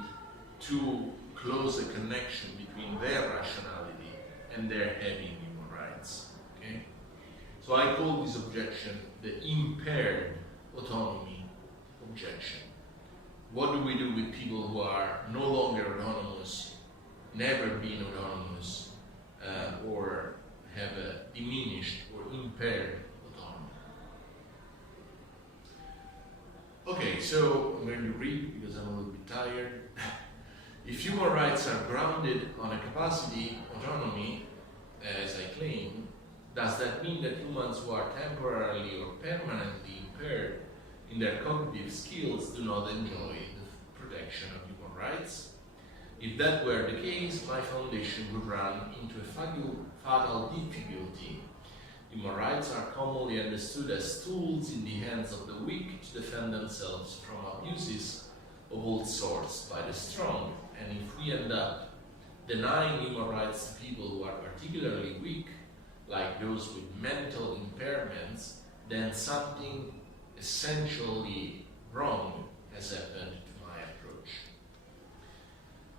too close a connection between their rationality and their having human rights. Okay? So I call this objection the impaired autonomy objection. What do we do with people who are no longer autonomous, never been autonomous, or have a diminished or impaired autonomy? Okay, so I'm going to read because I'm a little bit tired. If human rights are grounded on a capacity autonomy, as I claim, does that mean that humans who are temporarily or permanently impaired in their cognitive skills do not enjoy the protection of human rights? If that were the case, my foundation would run into a fatal difficulty. Human rights are commonly understood as tools in the hands of the weak to defend themselves from abuses of all sorts by the strong. And if we end up denying human rights to people who are particularly weak, like those with mental impairments, then something essentially wrong has happened to my approach.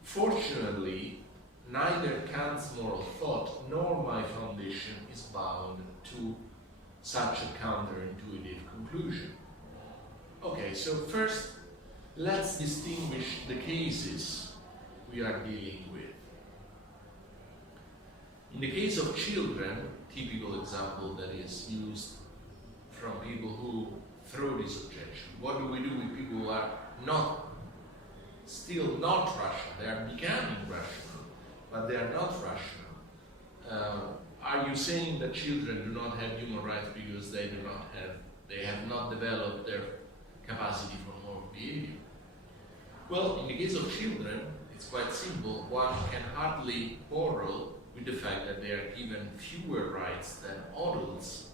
Fortunately, neither Kant's moral thought nor my foundation is bound to such a counterintuitive conclusion. Okay, so first, let's distinguish the cases we are dealing with. In the case of children, typical example that is used from people who throw this objection. What do we do with people who are still not rational? They are becoming rational, but they are not rational. Are you saying that children do not have human rights because they have not developed their capacity for moral behavior? Well, in the case of children, it's quite simple. One can hardly quarrel with the fact that they are given fewer rights than adults,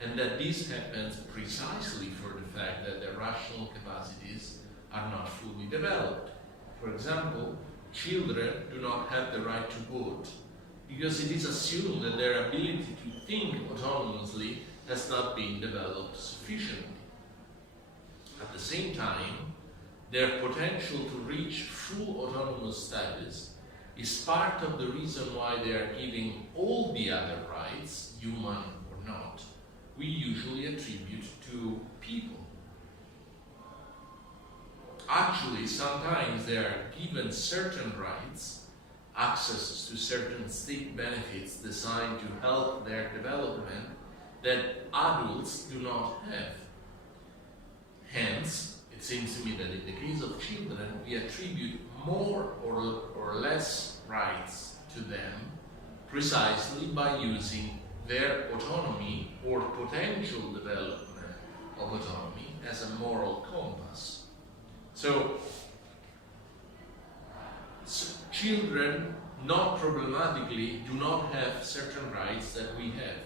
and that this happens precisely for the fact that their rational capacities are not fully developed. For example, children do not have the right to vote because it is assumed that their ability to think autonomously has not been developed sufficiently. At the same time, their potential to reach full autonomous status is part of the reason why they are giving all the other rights, human or not, we usually attribute to people. Actually, sometimes they are given certain rights, access to certain state benefits designed to help their development that adults do not have. Hence, it seems to me that in the case of children, we attribute more or less rights to them precisely by using their autonomy or potential development of autonomy as a moral compass. So children, not problematically, do not have certain rights that we have.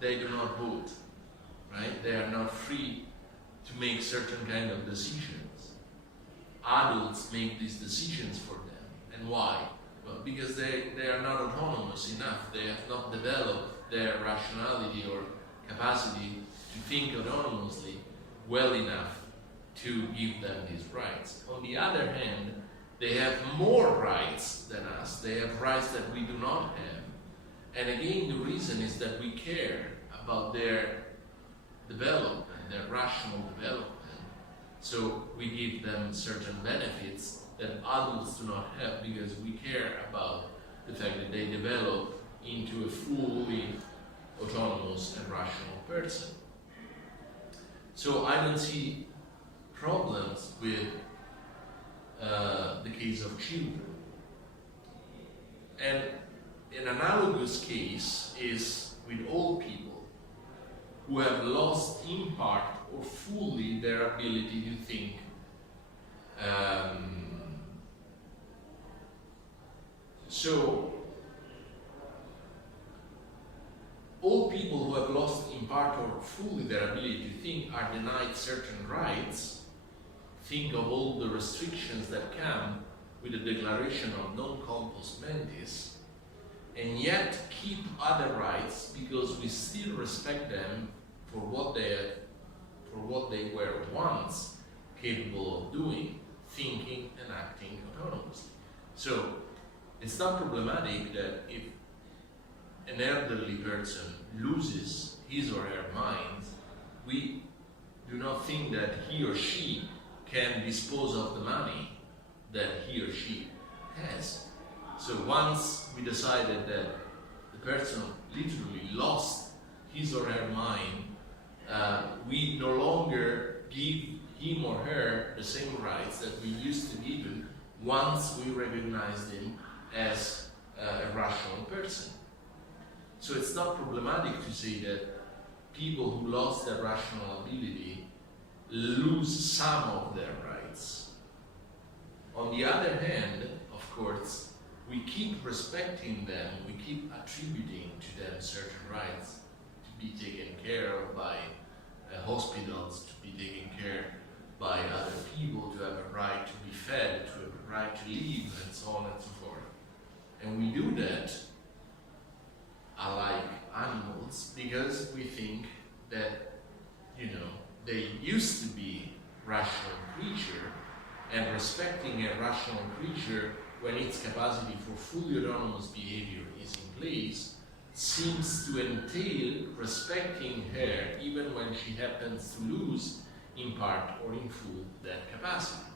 They do not vote, right? They are not free to make certain kind of decisions. Adults make these decisions for them. And why? Well, because they are not autonomous enough. They have not developed their rationality or capacity to think autonomously well enough to give them these rights. On the other hand, they have more rights than us. They have rights that we do not have. And again, the reason is that we care about their development, their rational development. So we give them certain benefits that adults do not have because we care about the fact that they develop into a fully autonomous and rational person. So I don't see problems with the case of children. And an analogous case is with old people who have lost in part or fully their ability to think So, all people who have lost in part or fully their ability to think are denied certain rights. Think of all the restrictions that come with the declaration of non compos mentis, and yet keep other rights because we still respect them for what they were once capable of doing, thinking and acting autonomously. So it's not problematic that if an elderly person loses his or her mind, we do not think that he or she can dispose of the money that he or she has. So once we decided that the person literally lost his or her mind, we no longer give him or her the same rights that we used to give him once we recognized him as a rational person. So it's not problematic to say that people who lost their rational ability lose some of their rights. On the other hand, of course, we keep respecting them, we keep attributing to them certain rights to be taken care of by hospitals, to be taken care by other people, to have a right to be fed, to have a right to live, and so on and so forth. And we do that like animals because we think that, they used to be rational creature, and respecting a rational creature when its capacity for fully autonomous behavior is in place seems to entail respecting her even when she happens to lose in part or in full that capacity.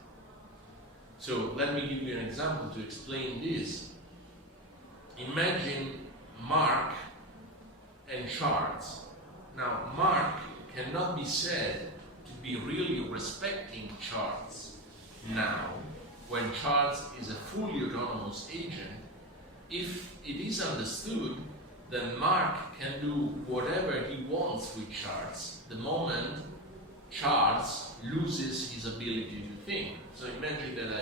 So let me give you an example to explain this. Imagine Mark and Charles. Now, Mark cannot be said to be really respecting Charles now, when Charles is a fully autonomous agent, if it is understood then Mark can do whatever he wants with Charles the moment Charles loses his ability to think. So imagine that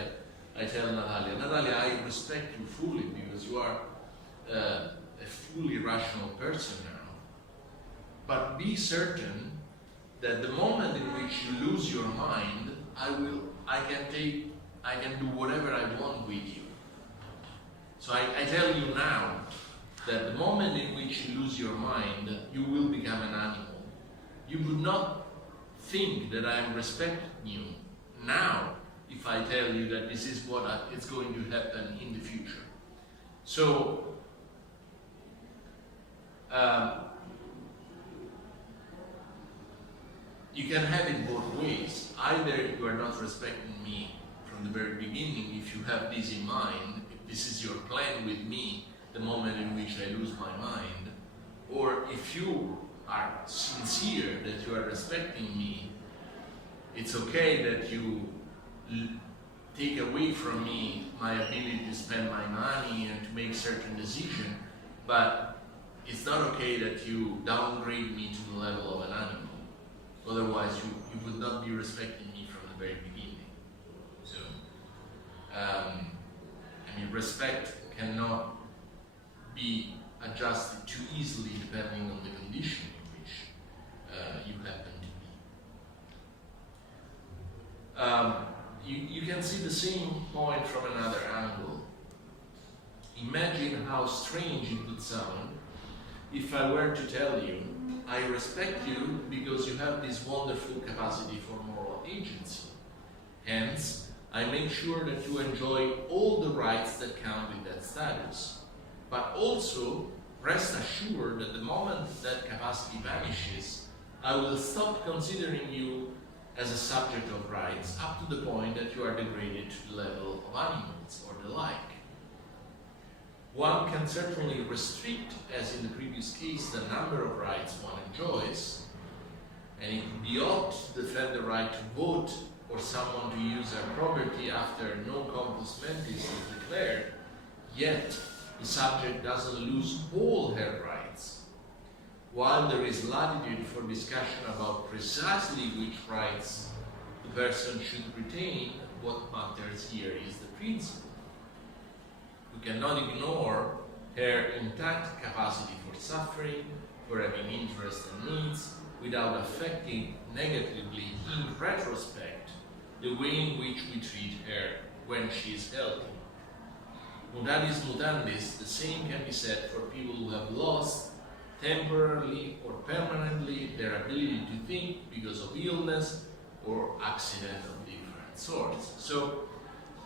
I tell Natalia, I respect you fully because you are a fully rational person now. But be certain that the moment in which you lose your mind, I can do whatever I want with you. So I tell you now that the moment in which you lose your mind, you will become an animal. You would not think that I am respecting you now if I tell you that this is what is going to happen in the future. So, you can have it both ways. Either you are not respecting me from the very beginning if you have this in mind, if this is your plan with me, the moment in which I lose my mind, or if you are sincere that you are respecting me, it's okay that you take away from me my ability to spend my money and to make certain decisions, but it's not okay that you downgrade me to the level of an animal. Otherwise, you would not be respecting me from the very beginning. So, respect cannot be adjusted too easily depending on the condition in which you happen to be. You can see the same point from another angle. Imagine how strange it would sound if I were to tell you, I respect you because you have this wonderful capacity for moral agency. Hence, I make sure that you enjoy all the rights that come with that status. But also, rest assured that the moment that capacity vanishes, I will stop considering you as a subject of rights up to the point that you are degraded to the level of animals or the like. One can certainly restrict, as in the previous case, the number of rights one enjoys, and it would be odd to defend the right to vote or someone to use their property after no compos mentis is declared, yet the subject doesn't lose all her rights. While there is latitude for discussion about precisely which rights the person should retain, what matters here is the principle. We cannot ignore her intact capacity for suffering, for having interests and needs, without affecting negatively, in retrospect, the way in which we treat her when she is healthy. Mutatis mutandis, the same can be said for people who have lost temporarily or permanently their ability to think because of illness or accident of different sorts. So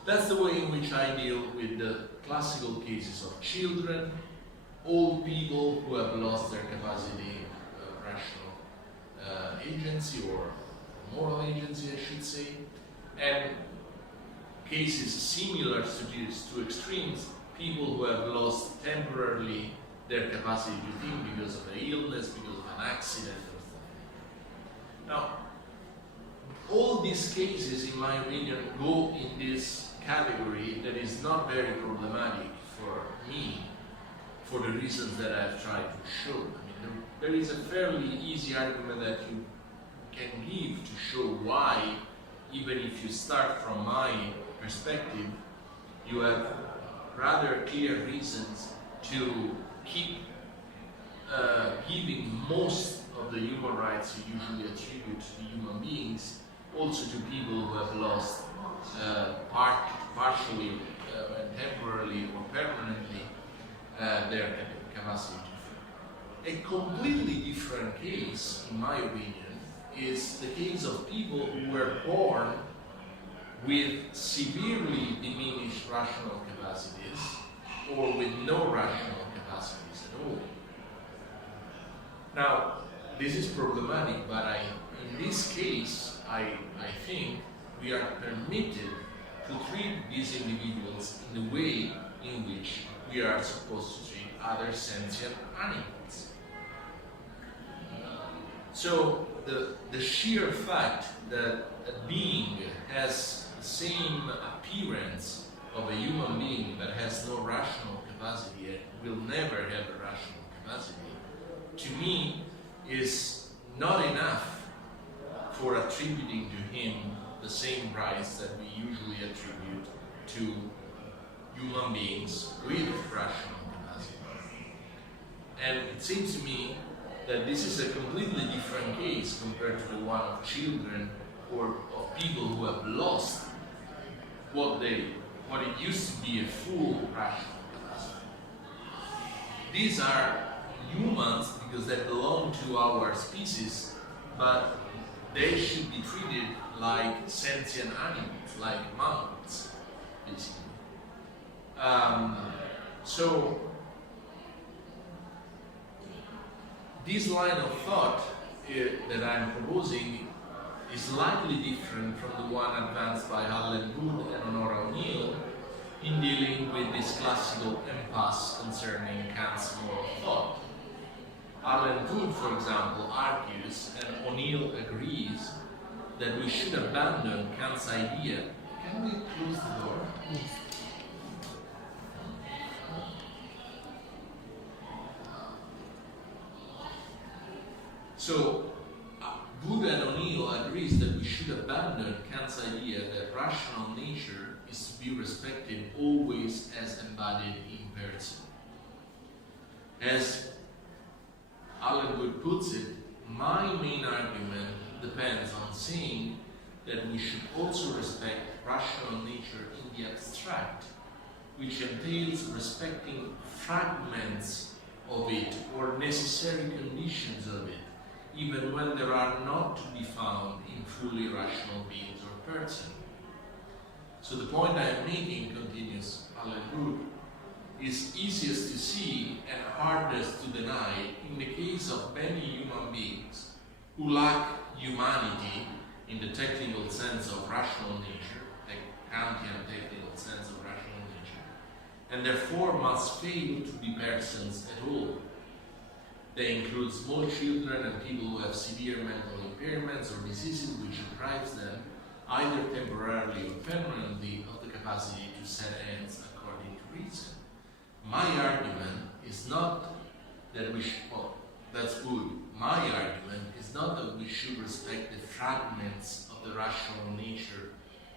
that's the way in which I deal with the classical cases of children, old people who have lost their capacity of rational agency or moral agency, I should say, and cases similar to these two extremes, people who have lost temporarily their capacity to think because of an illness, because of an accident or something. Now, all these cases, in my opinion, go in this category that is not very problematic for me, for the reasons that I've tried to show. I mean, there is a fairly easy argument that you can give to show why, even if you start from my perspective, you have rather clear reasons to keep giving most of the human rights you usually attribute to human beings also to people who have lost partially, temporarily or permanently their capacity to think. A completely different case, in my opinion, is the case of people who were born with severely diminished rational capacities or with no rational capacities at all. Now, this is problematic, but in this case, I think we are permitted to treat these individuals in the way in which we are supposed to treat other sentient animals. So the sheer fact that a being has the same appearance of a human being that has no rational capacity and will never have a rational capacity, to me is not enough for attributing to him the same rights that we usually attribute to human beings with rational capacity. And it seems to me that this is a completely different case compared to the one of children or of people who have lost what it used to be a full rational capacity. These are humans because they belong to our species, but they should be treated like sentient animals, like mammals, basically. So this line of thought that I'm proposing is slightly different from the one advanced by Alan Wood and Honora O'Neill in dealing with this classical impasse concerning Kant's moral thought. Alan Wood, for example, argues, and O'Neill agrees, that we should abandon Kant's idea. Can we close the door? Yes. So, Wood and O'Neill agrees that we should abandon Kant's idea that rational nature is to be respected always as embodied in person. As Alan Wood puts it, my main argument depends on saying that we should also respect rational nature in the abstract, which entails respecting fragments of it or necessary conditions of it, even when there are not to be found in fully rational beings or persons. So the point I am making, continues Alan Wood, is easiest to see and hardest to deny in the case of many human beings who lack humanity in the technical sense of rational nature, the Kantian technical sense of rational nature, and therefore must fail to be persons at all. They include small children and people who have severe mental impairments or diseases which deprives them, either temporarily or permanently, of the capacity to set ends according to reason. My argument is not that we should, that's good. My argument is not that we should respect the fragments of the rational nature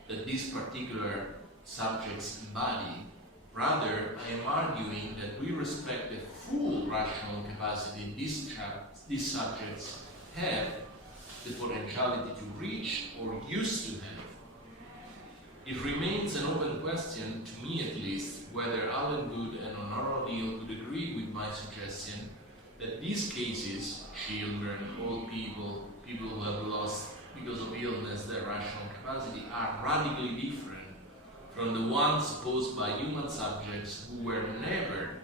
that these particular subjects embody. Rather, I am arguing that we respect the full rational capacity these subjects have the potentiality to reach or used to have. It remains an open question, to me at least, whether Alan Good and Honora O'Neill would agree with my suggestion that these cases, children, old people, people who have lost because of illness their rational capacity, are radically different from the ones posed by human subjects who were never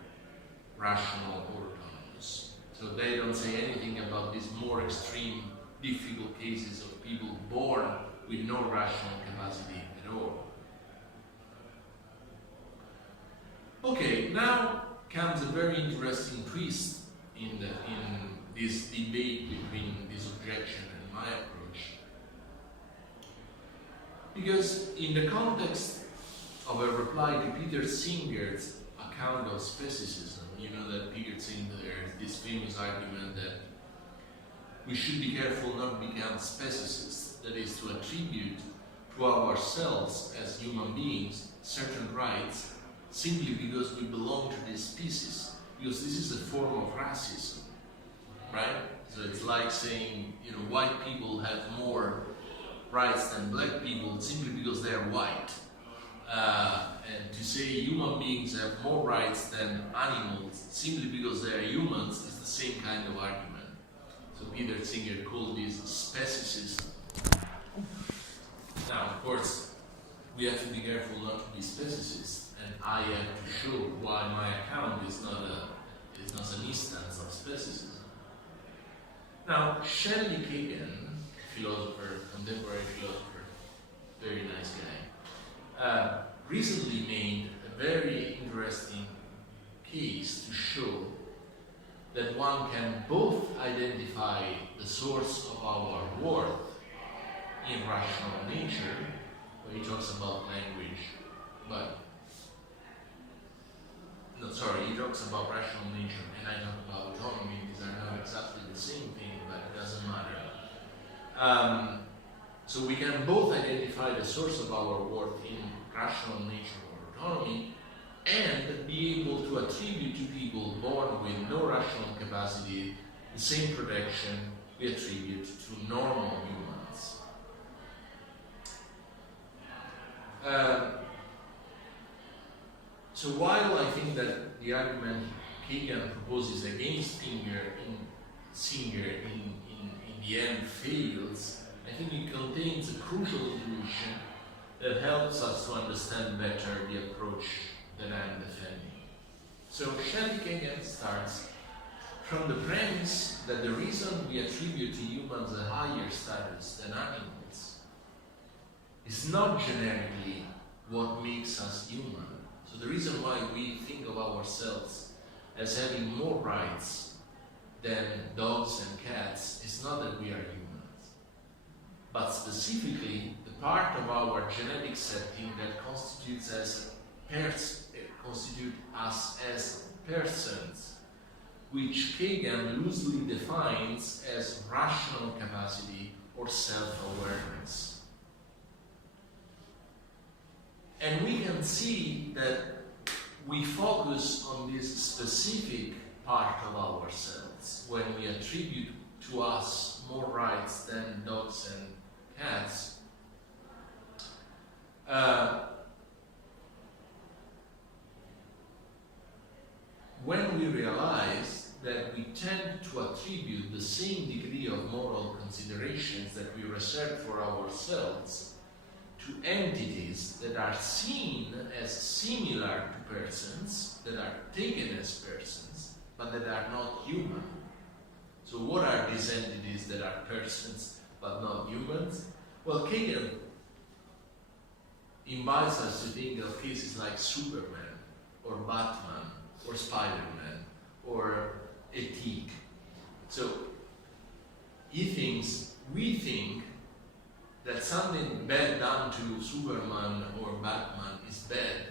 rational or autonomous. So they don't say anything about these more extreme, difficult cases of people born with no rational capacity at all. Okay, now comes a very interesting twist in this debate between this objection and my approach. Because in the context of a reply to Peter Singer's account of speciesism, you know that Peter Singer, this famous argument that we should be careful not to become speciesists, that is to attribute to ourselves as human beings certain rights simply because we belong to this species, because this is a form of racism, right? So it's like saying, you know, white people have more rights than black people simply because they are white. And to say human beings have more rights than animals simply because they are humans is the same kind of argument. So Peter Singer called this speciesism. Now, of course, we have to be careful not to be speciesists, and I have to show why my account is not an instance of speciesism. Now, Shelley Kagan, philosopher, contemporary philosopher, very nice guy, recently made a very interesting case to show that one can both identify the source of our worth in rational nature, where he talks about language, he talks about rational nature, and I talk about autonomy. These are not exactly the same thing, but it doesn't matter. So we can both identify the source of our worth in rational nature or autonomy, and be able to attribute to people born with no rational capacity the same protection we attribute to normal humans. So while I think that the argument Kagan proposes against Singer in the end fails, I think it contains a crucial intuition that helps us to understand better the approach that I'm defending. So Shelley Kagan starts from the premise that the reason we attribute to humans a higher status than animals is not generically what makes us human. So the reason why we think of ourselves as having more rights than dogs and cats is not that we are humans, but specifically the part of our genetic setting that constitutes us as persons, which Kagan loosely defines as rational capacity or self-awareness. And we can see that we focus on this specific part of ourselves when we attribute to us more rights than dogs and cats. When we realize that we tend to attribute the same degree of moral considerations that we reserve for ourselves to entities that are seen as similar to persons, that are taken as persons, but that are not human. So what are these entities that are persons but not humans? Well, Kagan invites us to think of cases like Superman, or Batman, or Spider-Man, or Etik. So we think that something bad done to Superman or Batman is bad,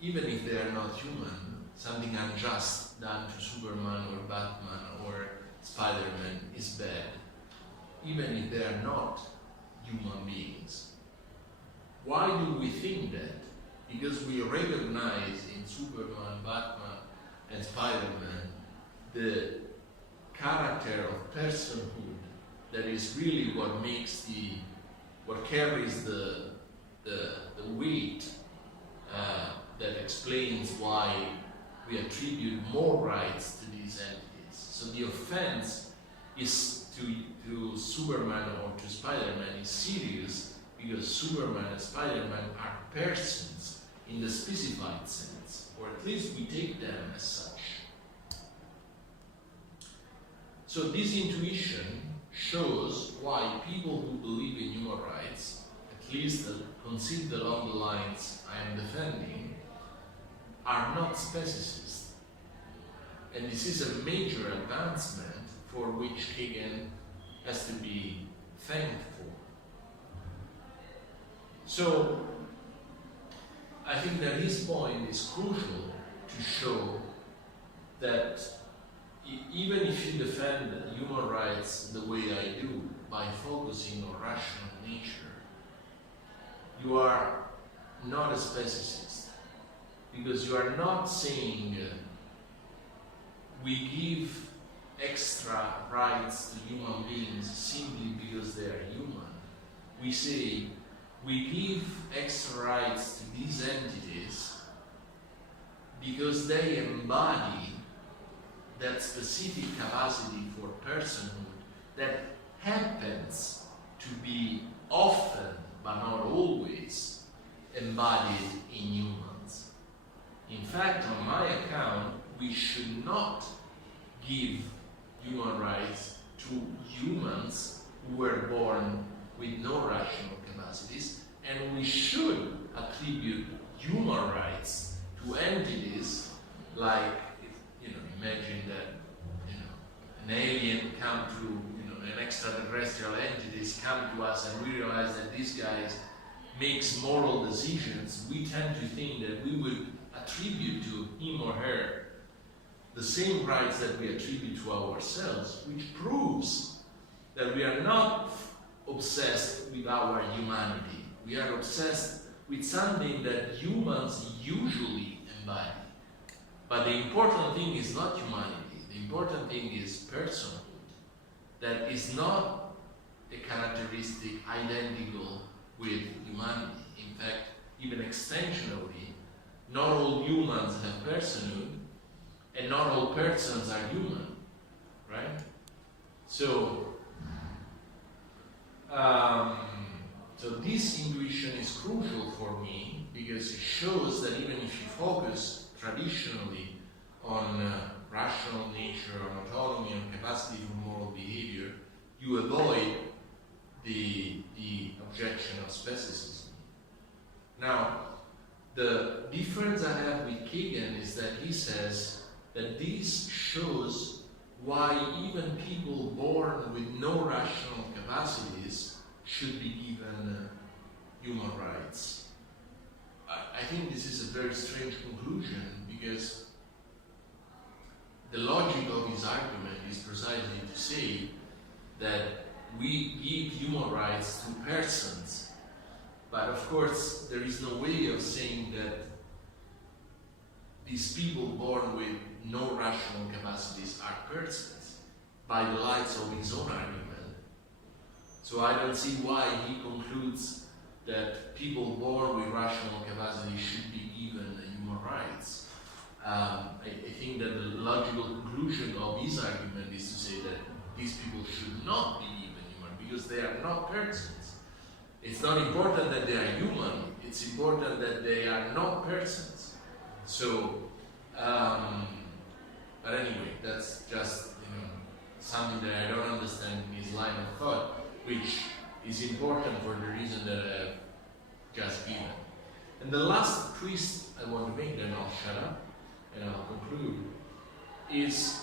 even if they are not human. Something unjust done to Superman or Batman or Spider-Man is bad, even if they are not human beings. Why do we think that? Because we recognize in Superman, Batman, and Spider-Man the character of personhood that is really what carries the weight that explains why we attribute more rights to these entities. So the offense is to Superman or to Spider-Man is serious because Superman and Spider-Man are persons in the specified sense, or at least we take them as such. So this intuition shows why people who believe in human rights, at least conceived along the lines I am defending, are not speciesists. And this is a major advancement for which Kagan has to be thanked for. So I think that his point is crucial to show that even if you defend human rights the way I do, by focusing on rational nature, you are not a speciesist, because you are not saying we give extra rights to human beings simply because they are human. We say we give extra rights to these entities because they embody that specific capacity for personhood that happens to be often, but not always, embodied in humans. In fact, on my account, we should not give human rights to humans who were born with no rational capacities, and we should attribute human rights to entities like, imagine that, an alien come to, an extraterrestrial entities come to us and we realize that this guy makes moral decisions. We tend to think that we would attribute to him or her the same rights that we attribute to ourselves, which proves that we are not obsessed with our humanity. We are obsessed with something that humans usually embody. But the important thing is not humanity. The important thing is personhood. That is not a characteristic identical with humanity. In fact, even extensionally, not all humans have personhood, and not all persons are human, right? So this intuition is crucial for me because it shows that even if you focus traditionally on rational nature, on autonomy, on capacity for moral behavior, you avoid the objection of speciesism. Now, the difference I have with Kagan is that he says that this shows why even people born with no rational capacities should be given human rights. I think this is a very strange conclusion because the logic of his argument is precisely to say that we give human rights to persons, but of course there is no way of saying that these people born with no rational capacities are persons by the lights of his own argument. So I don't see why he concludes that people born with rational capacity should be given human rights. I think that the logical conclusion of his argument is to say that these people should not be given human because they are not persons. It's not important that they are human, it's important that they are not persons. So, but anyway, that's just something that I don't understand in his line of thought, which is important for the reason that I have just given. And the last twist I want to make, then I'll shut up and I'll conclude, is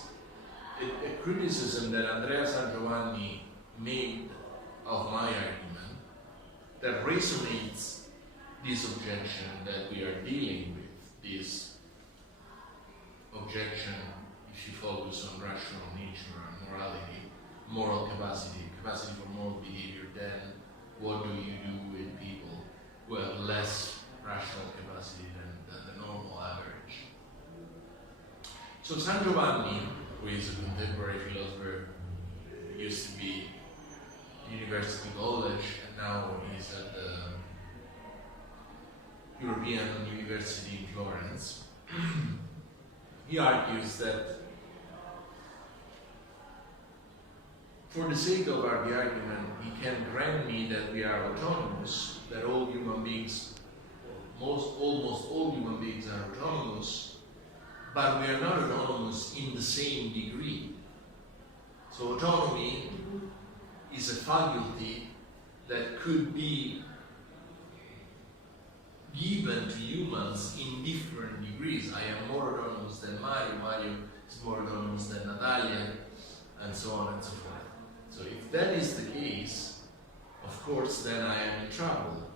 a criticism that Andrea Sangiovanni made of my argument that resonates this objection that we are dealing with, this objection, if you focus on rational nature and morality, moral capacity for moral behavior, then what do you do with people who have less rational capacity than the normal average. So San Giovanni, who is a contemporary philosopher, used to be University College, and now he's at the European University in Florence. He argues that for the sake of the argument, he can grant me that we are autonomous, that all human beings, almost all human beings are autonomous, but we are not autonomous in the same degree. So autonomy is a faculty that could be given to humans in different degrees. I am more autonomous than Mario, Mario is more autonomous than Natalia, and so on and so forth. So if that is the case, of course, then I am in trouble,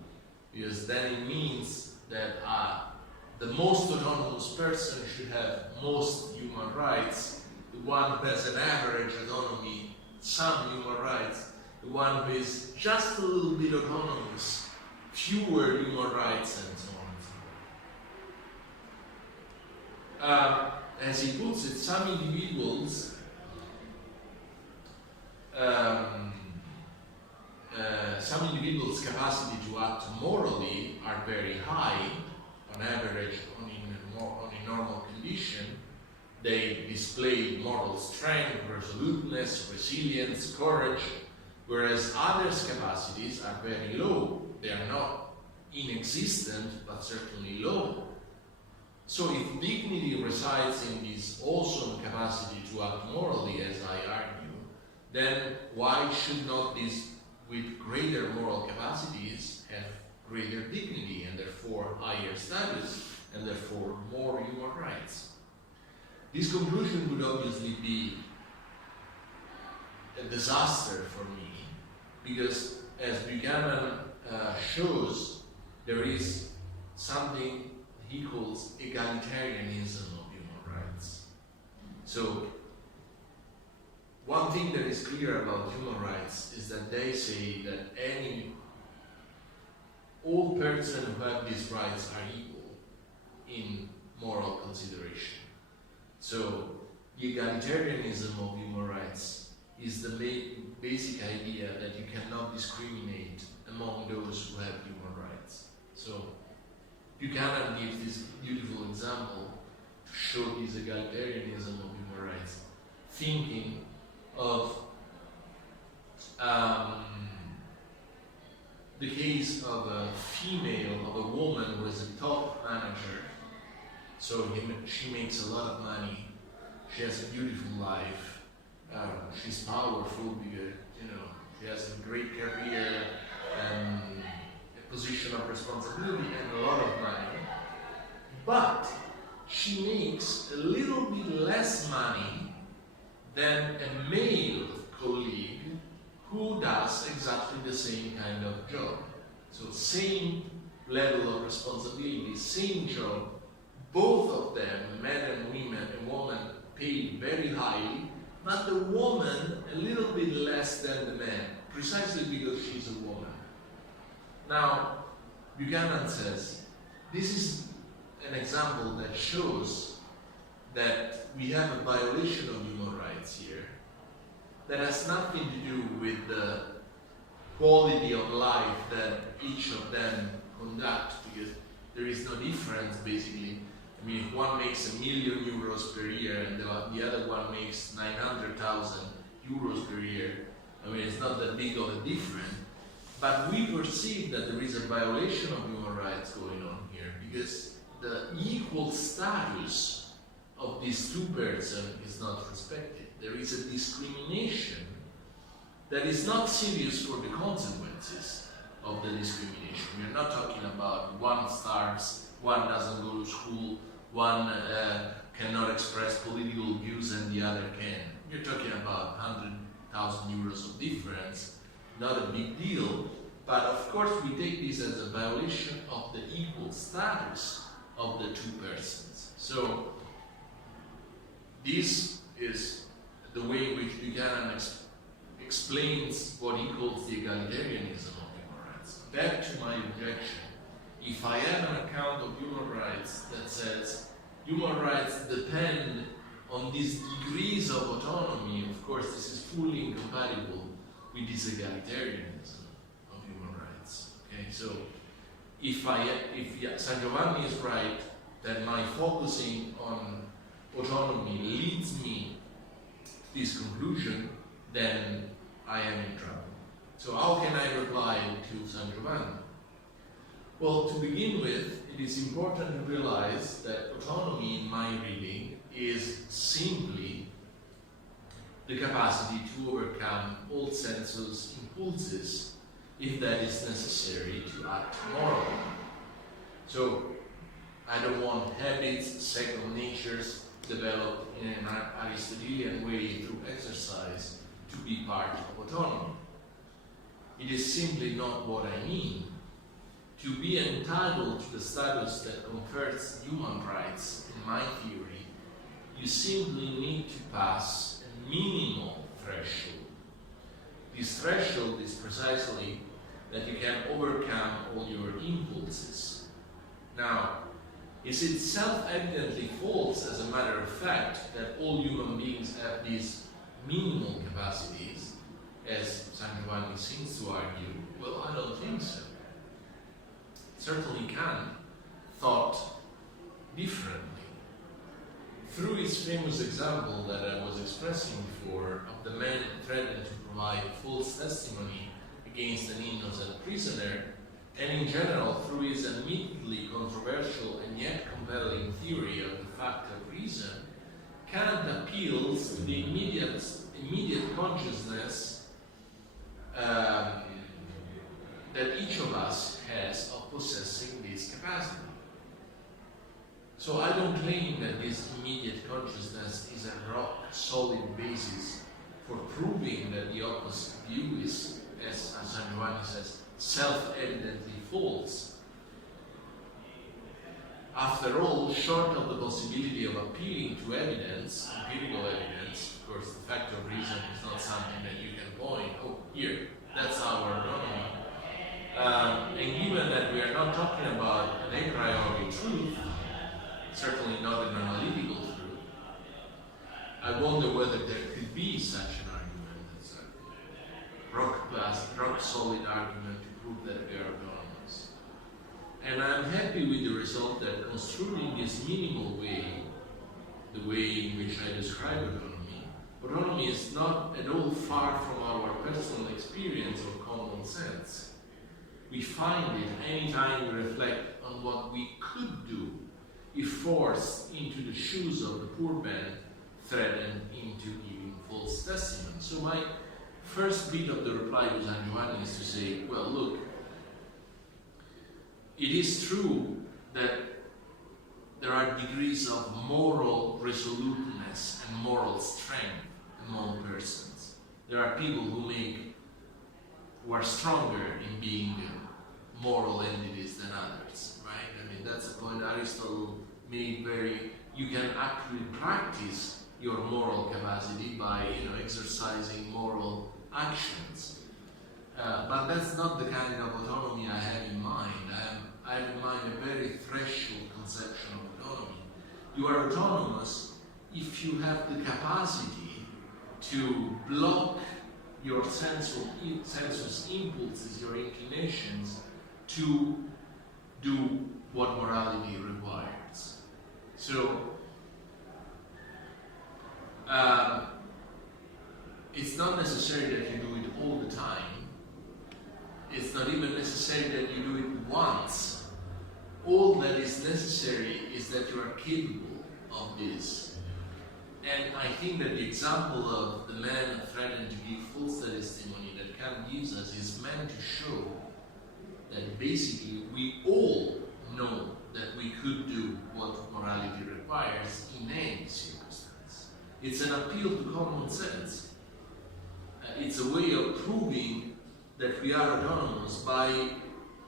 because then it means that the most autonomous person should have most human rights, the one who has an average autonomy, some human rights, the one who is just a little bit autonomous, fewer human rights, and so on and so forth. As he puts it, some individuals capacity to act morally are very high, on average, on a normal condition. They display moral strength, resoluteness, resilience, courage, whereas others' capacities are very low. They are not inexistent, but certainly low. So if dignity resides in this awesome capacity to act morally, as I argue, then why should not these with greater moral capacities have greater dignity and therefore higher status and therefore more human rights? This conclusion would obviously be a disaster for me, because as Buchanan shows, there is something he calls egalitarianism of human rights. So one thing that is clear about human rights is that they say that all persons who have these rights are equal in moral consideration. So the egalitarianism of human rights is the basic idea that you cannot discriminate among those who have human rights. So Buchanan gives this beautiful example to show this egalitarianism of human rights, thinking of the case of a female, of a woman who is a top manager. So she makes a lot of money, she has a beautiful life, she's powerful because, she has a great career and a position of responsibility and a lot of money. But she makes a little bit less money than a male colleague who does exactly the same kind of job. So same level of responsibility, same job, both of them, men and women, a woman paid very highly, but the woman a little bit less than the man, precisely because she's a woman. Now, Buchanan says, this is an example that shows that we have a violation of human rights here that has nothing to do with the quality of life that each of them conduct, because there is no difference basically. I mean, if one makes €1,000,000 per year and the other one makes 900,000 euros per year, I mean, it's not that big of a difference. But we perceive that there is a violation of human rights going on here, because the equal status of these two persons is not respected. There is a discrimination that is not serious for the consequences of the discrimination. We are not talking about one starves, one doesn't go to school, one cannot express political views and the other can. You're talking about 100,000 euros of difference, not a big deal, but of course we take this as a violation of the equal status of the two persons. So this is the way in which Buchanan explains what he calls the egalitarianism of human rights. Back to my objection. If I have an account of human rights that says human rights depend on these degrees of autonomy, of course this is fully incompatible with this egalitarianism of human rights. Okay, so if San Giovanni is right that my focusing on autonomy leads me to this conclusion, then I am in trouble. So how can I reply to San Giovanni? Well, to begin with, it is important to realize that autonomy in my reading is simply the capacity to overcome all sensuous impulses if that is necessary to act morally. So I don't want habits, second natures developed in an Aristotelian way through exercise to be part of autonomy. It is simply not what I mean. To be entitled to the status that confers human rights, in my theory, you simply need to pass a minimal threshold. This threshold is precisely that you can overcome all your impulses. Now, is it self-evidently false, as a matter of fact, that all human beings have these minimal capacities, as San Giovanni seems to argue? Well, I don't think so. Certainly Kant thought differently. Through his famous example that I was expressing before of the man threatened to provide false testimony against an innocent prisoner, and in general through his admittedly controversial and yet compelling theory of the fact of reason, Kant appeals to the immediate consciousness that each of us has of possessing this capacity. So I don't claim that this immediate consciousness is a rock-solid basis for proving that the opposite view is, as San Giovanni says, self-evidently false. After all, short of the possibility of appealing to evidence, empirical evidence, of course the fact of reason is not something that you can point, oh, here, that's our autonomy. And given that we are not talking about an a priori truth, certainly not an analytical truth, I wonder whether there could be such an argument as a rock-solid argument to prove that we are autonomous. And I'm happy with the result that construing this minimal way, the way in which I describe autonomy is not at all far from our personal experience or common sense. We find it anytime we reflect on what we could do if forced into the shoes of the poor man threatened into giving false testimony. So my first bit of the reply to San Giovanni is to say, well, look, it is true that there are degrees of moral resoluteness and moral strength among persons. There are people who are stronger in being moral entities than others, right? I mean, that's a point Aristotle made very, you can actually practice your moral capacity by, exercising moral actions. But that's not the kind of autonomy I have in mind. I have in mind a very threshold conception of autonomy. You are autonomous if you have the capacity to block your sensuous impulses, your inclinations, to do what morality requires. So, it's not necessary that you do it all the time. It's not even necessary that you do it once. All that is necessary is that you are capable of this. And I think that the example of the man threatened to give false testimony that Kant gives us is meant to show that basically we all know that we could do what morality requires in any circumstance. It's an appeal to common sense. It's a way of proving that we are autonomous by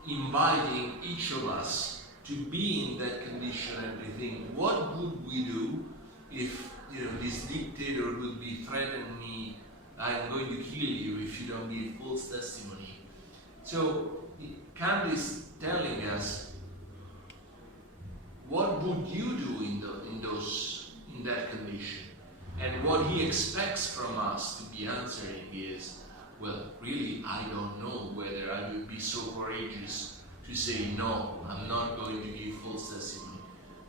inviting each of us to be in that condition and to think, what would we do if this dictator would be threatening me, I'm going to kill you if you don't give false testimony. So Kant is telling us what would you do in that condition? And what he expects from us to be answering is, well, really, I don't know whether I would be so courageous to say, no, I'm not going to give false testimony.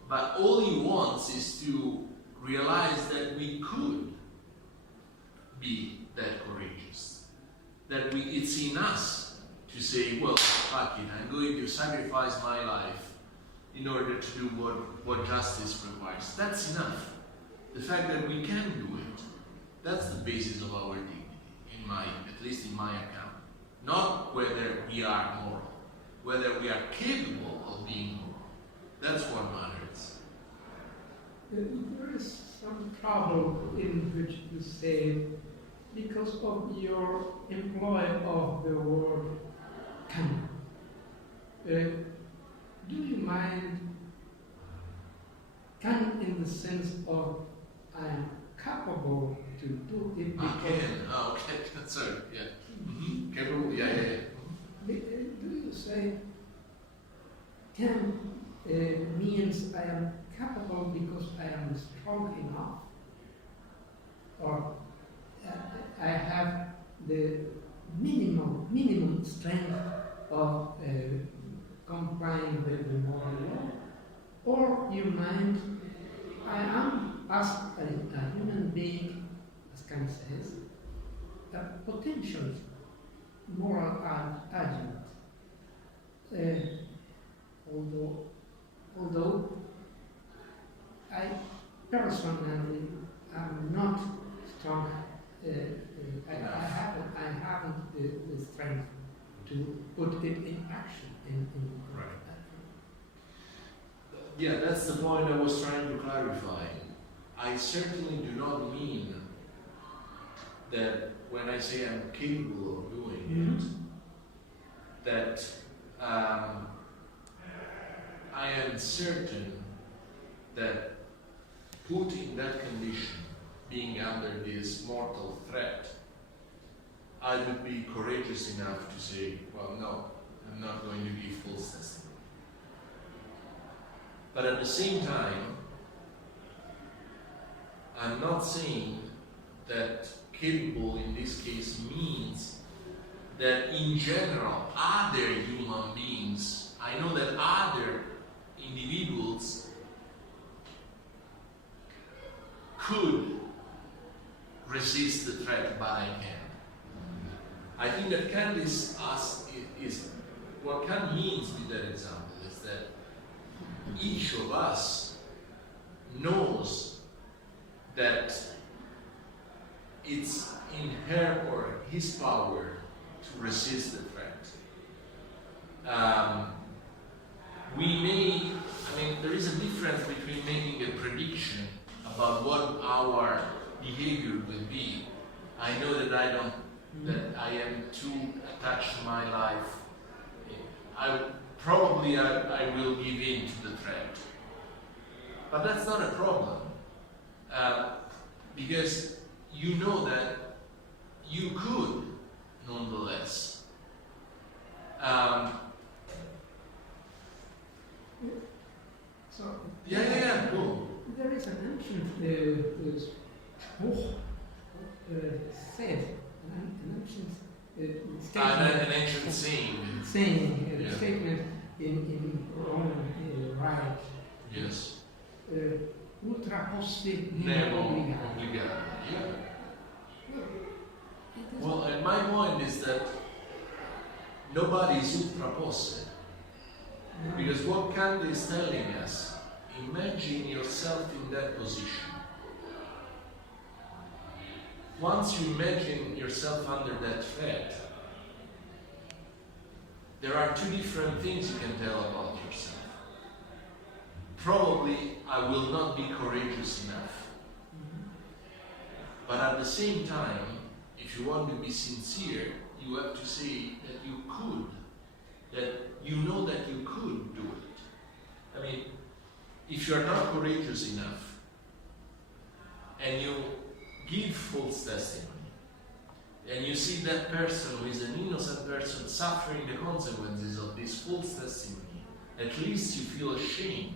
But all he wants is to realize that we could be that courageous. That it's in us to say, well, fuck it, I'm going to sacrifice my life in order to do what justice requires. That's enough. The fact that we can do it, that's the basis of our dignity, at least in my account. Not whether we are moral, whether we are capable of being moral. That's what matters. There is some trouble in which you say, because of your employ of the word can. Do you mind can in the sense of I am capable to do it? Okay, sorry, yeah. Mm-hmm. Capable, yeah. Do you say can means I am capable because I am strong enough? Or I have the minimum strength of complying with the moral law? Or you mind I am, as a human being, as Kant says, a potential moral agent. Although I personally am not strong, I haven't the strength to put it in action. Right. Yeah, that's the point I was trying to clarify. I certainly do not mean that when I say I'm capable of doing it, that I am certain that put in that condition, being under this mortal threat, I would be courageous enough to say, well, no, I'm not going to give false testimony. But at the same time, I'm not saying that capable in this case means that in general, other human beings, I know that other individuals could resist the threat, but I can't. I think that Kant is what Kant means with that example is that each of us knows that it's in her or his power to resist the threat. There is a difference between making a prediction about what our behavior will be. I know that I am too attached to my life. I will give in to the threat. But that's not a problem. Because you know that you could, nonetheless. Cool. There is an ancient said, an ancient statement. An ancient saying. Statement in Roman Rite. Yes. Ultra posse Nemo obligata. obligata. Yeah. Well, and my point is that nobody is ultra posse. Because what Kant is telling us, imagine yourself in that position. Once you imagine yourself under that threat, there are two different things you can tell about yourself. Probably I will not be courageous enough. But at the same time, if you want to be sincere, you have to say that you could, that you know that you could do it. I mean, if you are not courageous enough and you give false testimony and you see that person who is an innocent person suffering the consequences of this false testimony, at least you feel ashamed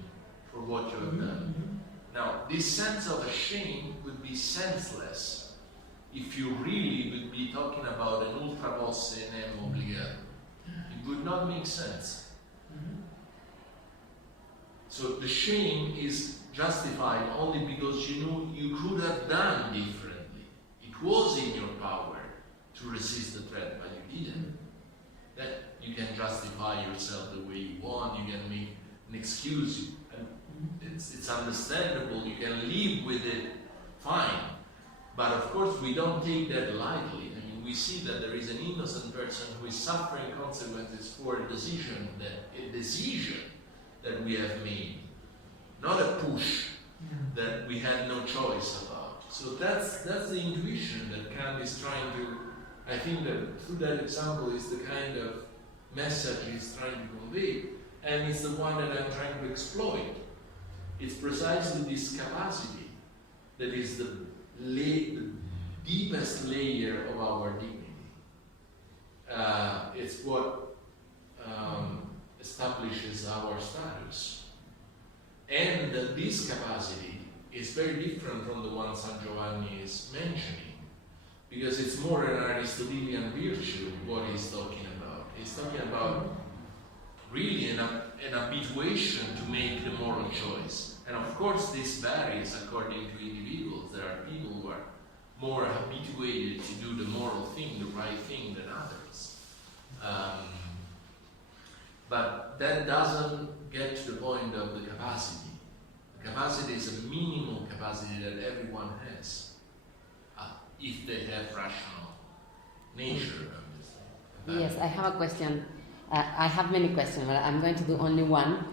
for what you have done. Now, this sense of a shame would be senseless if you really would be talking about an ultra posse nem obligato. It would not make sense. So the shame is justified only because you know you could have done differently. It was in your power to resist the threat, but you didn't. That you can justify yourself the way you want, you can make an excuse, and it's understandable, you can live with it fine. But of course we don't take that lightly. I mean, we see that there is an innocent person who is suffering consequences for a decision that we have made, not a push that we had no choice about. So that's the intuition that Kant is trying to, I think that through that example is the kind of message he's trying to convey, and it's the one that I'm trying to exploit. It's precisely this capacity that is the deepest layer of our dignity. It's what establishes our status. And this capacity is very different from the one San Giovanni is mentioning, because it's more an Aristotelian virtue what he's talking about. He's talking about really an habituation to make the moral choice. And of course this varies according to individuals. There are people who are more habituated to do the moral thing, the right thing than others. But that doesn't get to the point of the capacity. The capacity is a minimal capacity that everyone has, if they have rational nature. Yes, I have a question. I have many questions, but I'm going to do only one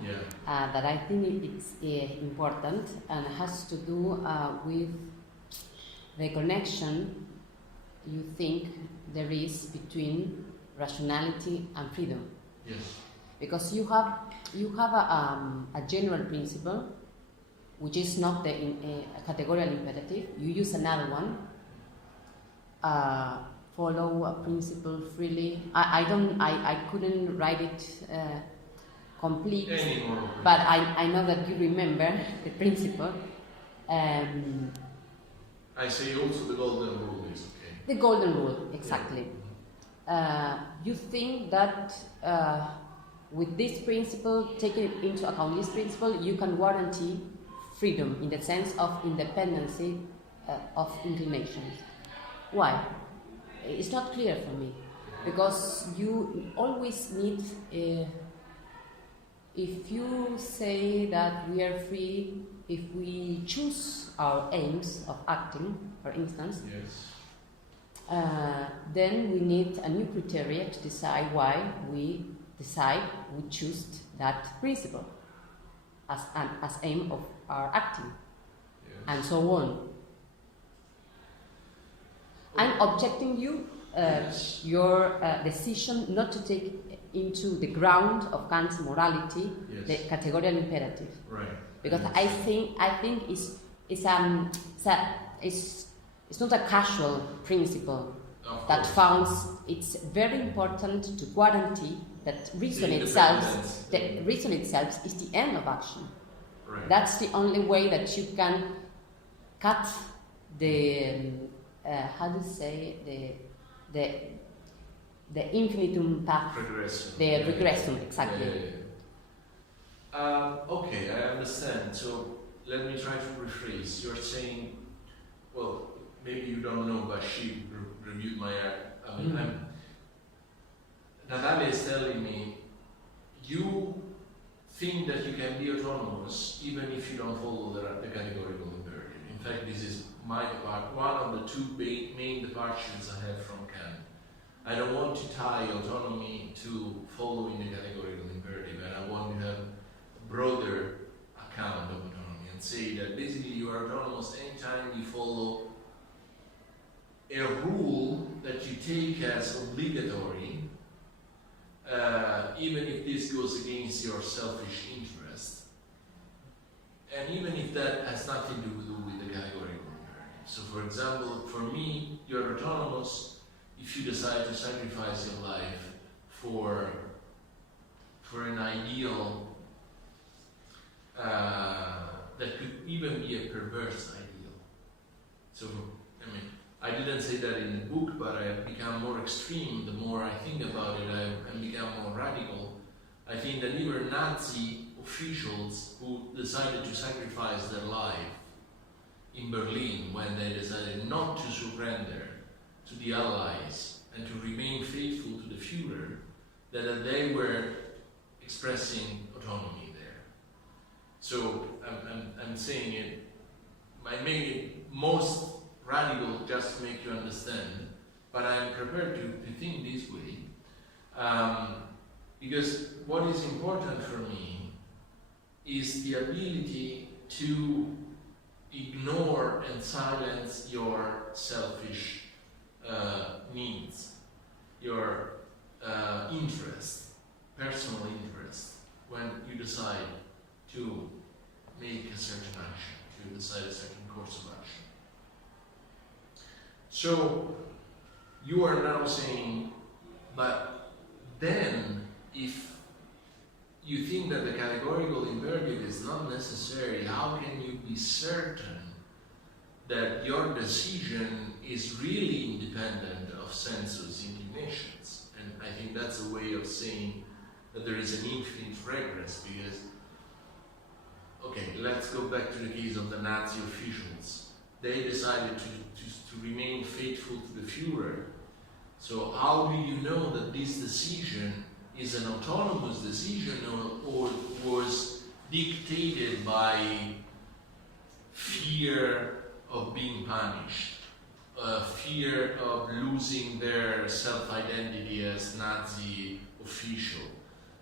that I think it's important and has to do with the connection you think there is between rationality and freedom. Yes. Because you have a general principle, which is not the categorical imperative. You use another one. Follow a principle freely. I couldn't write it complete, but I know that you remember the principle. I say also the golden rule is okay. The golden rule, exactly. You think that with this principle, taking into account this principle, you can guarantee freedom in the sense of independency of inclinations. Why? It's not clear for me, because you always need, if you say that we are free, if we choose our aims of acting, for instance, then we need a new criteria to decide why we choose that principle as aim of our acting, and so on. I'm objecting you your decision not to take into the ground of Kant's morality the categorical imperative, right? Because I think it's not a casual principle that founds. It's very important to guarantee that reason itself is the end of action. Right. That's the only way that you can cut the how do you say the infinitum path, Regression. the regression, exactly. Okay, I understand. So let me try to rephrase. You're saying, well, maybe you don't know, but she reviewed my act. I mean, Natalia is telling me, you think that you can be autonomous even if you don't follow the categorical imperative. In fact, this is one of the two main departures I have from Kant. I don't want to tie autonomy to following the categorical imperative, and I want to have a broader account of autonomy and say that basically you are autonomous anytime you follow a rule that you take as obligatory, even if this goes against your selfish interest, and even if that has nothing to do with the categorical imperative. So for example, for me, you're autonomous if you decide to sacrifice your life for an ideal that could even be a perverse ideal. So, I mean, I didn't say that in the book, but I have become more extreme the more I think about it. I become more radical. I think that even Nazi officials who decided to sacrifice their life in Berlin when they decided not to surrender to the Allies and to remain faithful to the Führer, that they were expressing autonomy there. So I'm saying it, I make it most radical just to make you understand, but I'm prepared to think this way, because what is important for me is the ability to ignore and silence your selfish needs, your interest, personal interest, when you decide to make a certain action, to decide a certain course of action. So you are now saying, but then if you think that the categorical imperative is not necessary, how can you be certain that your decision is really independent of sensuous inclinations? And I think that's a way of saying that there is an infinite regress, because, okay, let's go back to the case of the Nazi officials. They decided to remain faithful to the Führer. So how do you know that this decision is an autonomous decision or was dictated by fear of being punished, fear of losing their self-identity as Nazi official,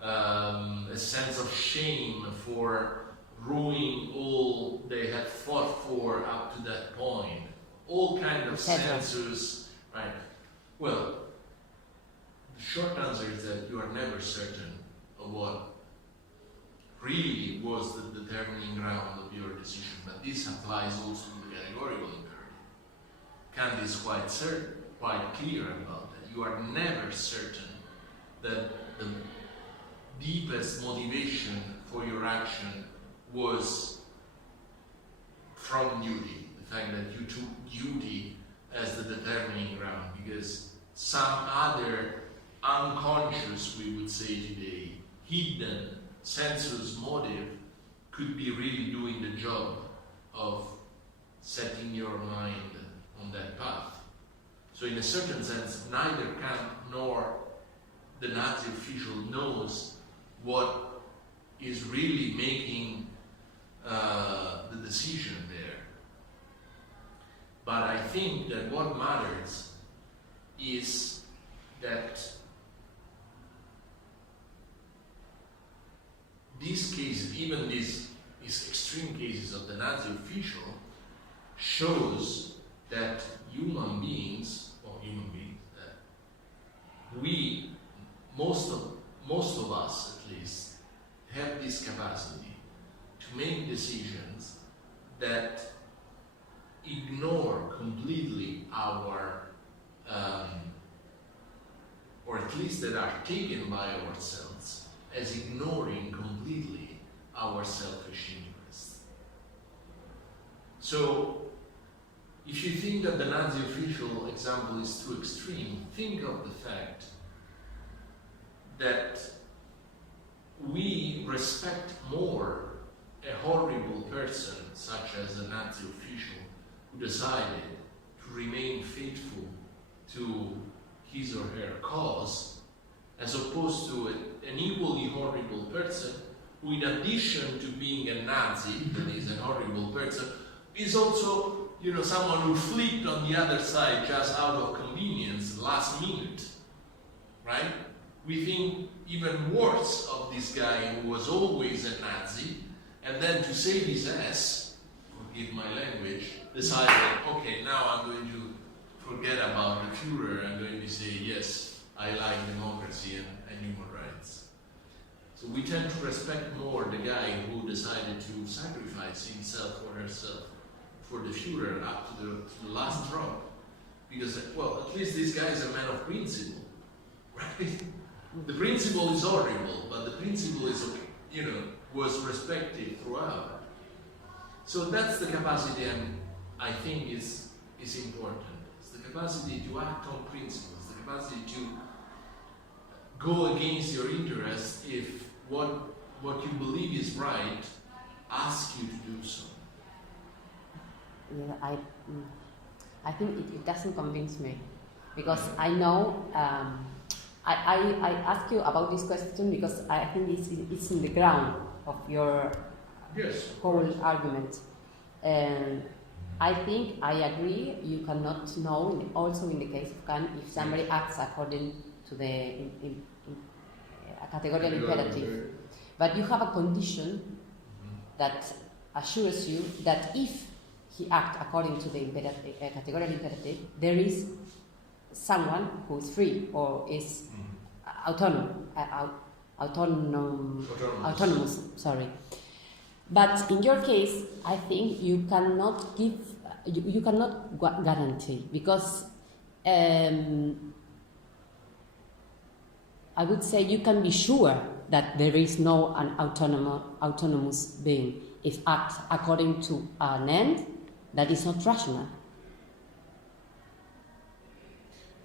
a sense of shame for ruining all they had fought for up to that point, all kind of senses, right? Well, the short answer is that you are never certain of what really was the determining ground of your decision, but this applies also to the categorical imperative. Kant is quite clear about that. You are never certain that the deepest motivation for your action was from duty, the fact that you took duty as the determining ground, because some other unconscious, we would say today, hidden, sensuous motive could be really doing the job of setting your mind on that path. So in a certain sense, neither Kant nor the Nazi official knows what is really making the decision there. But I think that what matters is that these cases, even these extreme cases of the Nazi official, shows that human beings, we, most of us at least, have this capacity to make decisions that ignore completely our, or at least that are taken by ourselves as ignoring completely our selfish interests. So, if you think that the Nazi official example is too extreme, think of the fact that we respect more a horrible person, such as a Nazi official, who decided to remain faithful to his or her cause, as opposed to an equally horrible person who, in addition to being a Nazi, that is a horrible person, is also, someone who flipped on the other side just out of convenience, last minute, right? We think even worse of this guy who was always a Nazi, and then to save his ass, forgive my language, decided, okay, now I'm going to forget about the Führer, I'm going to say, yes, I like democracy and human rights. So we tend to respect more the guy who decided to sacrifice himself or herself for the Führer up to the last drop. Because, well, at least this guy is a man of principle, right? The principle is horrible, but the principle is, was respected throughout. So that's the capacity, and I think is important. It's the capacity to act on principles, the capacity to go against your interests if what you believe is right asks you to do so. Yeah, I think it doesn't convince me, because I know. I ask you about this question because I think it's in the ground of your whole argument. And I think I agree, you cannot know, also in the case of Kant, if somebody acts according to the a categorical imperative. But you have a condition that assures you that if he acts according to the categorical imperative, there is someone who is free or is autonomous. Sorry. But in your case, I think you cannot guarantee, because I would say you can be sure that there is no an autonomous being if acts according to an end that is not rational.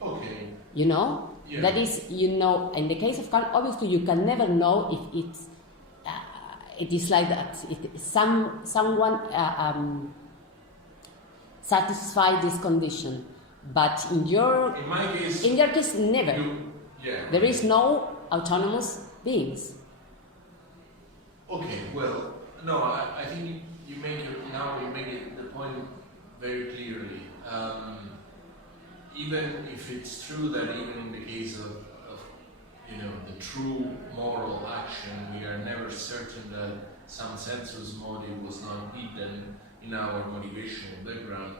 Okay. You know? Yeah. That is, in the case of Kant, obviously you can never know if it is like that. If someone satisfy this condition, but in your case, never. There is no autonomous beings. Okay. Well, no, I think you make it the point very clearly. Even if it's true that even in the case of the true moral action, we are never certain that some sensus motive was not hidden in our motivational background.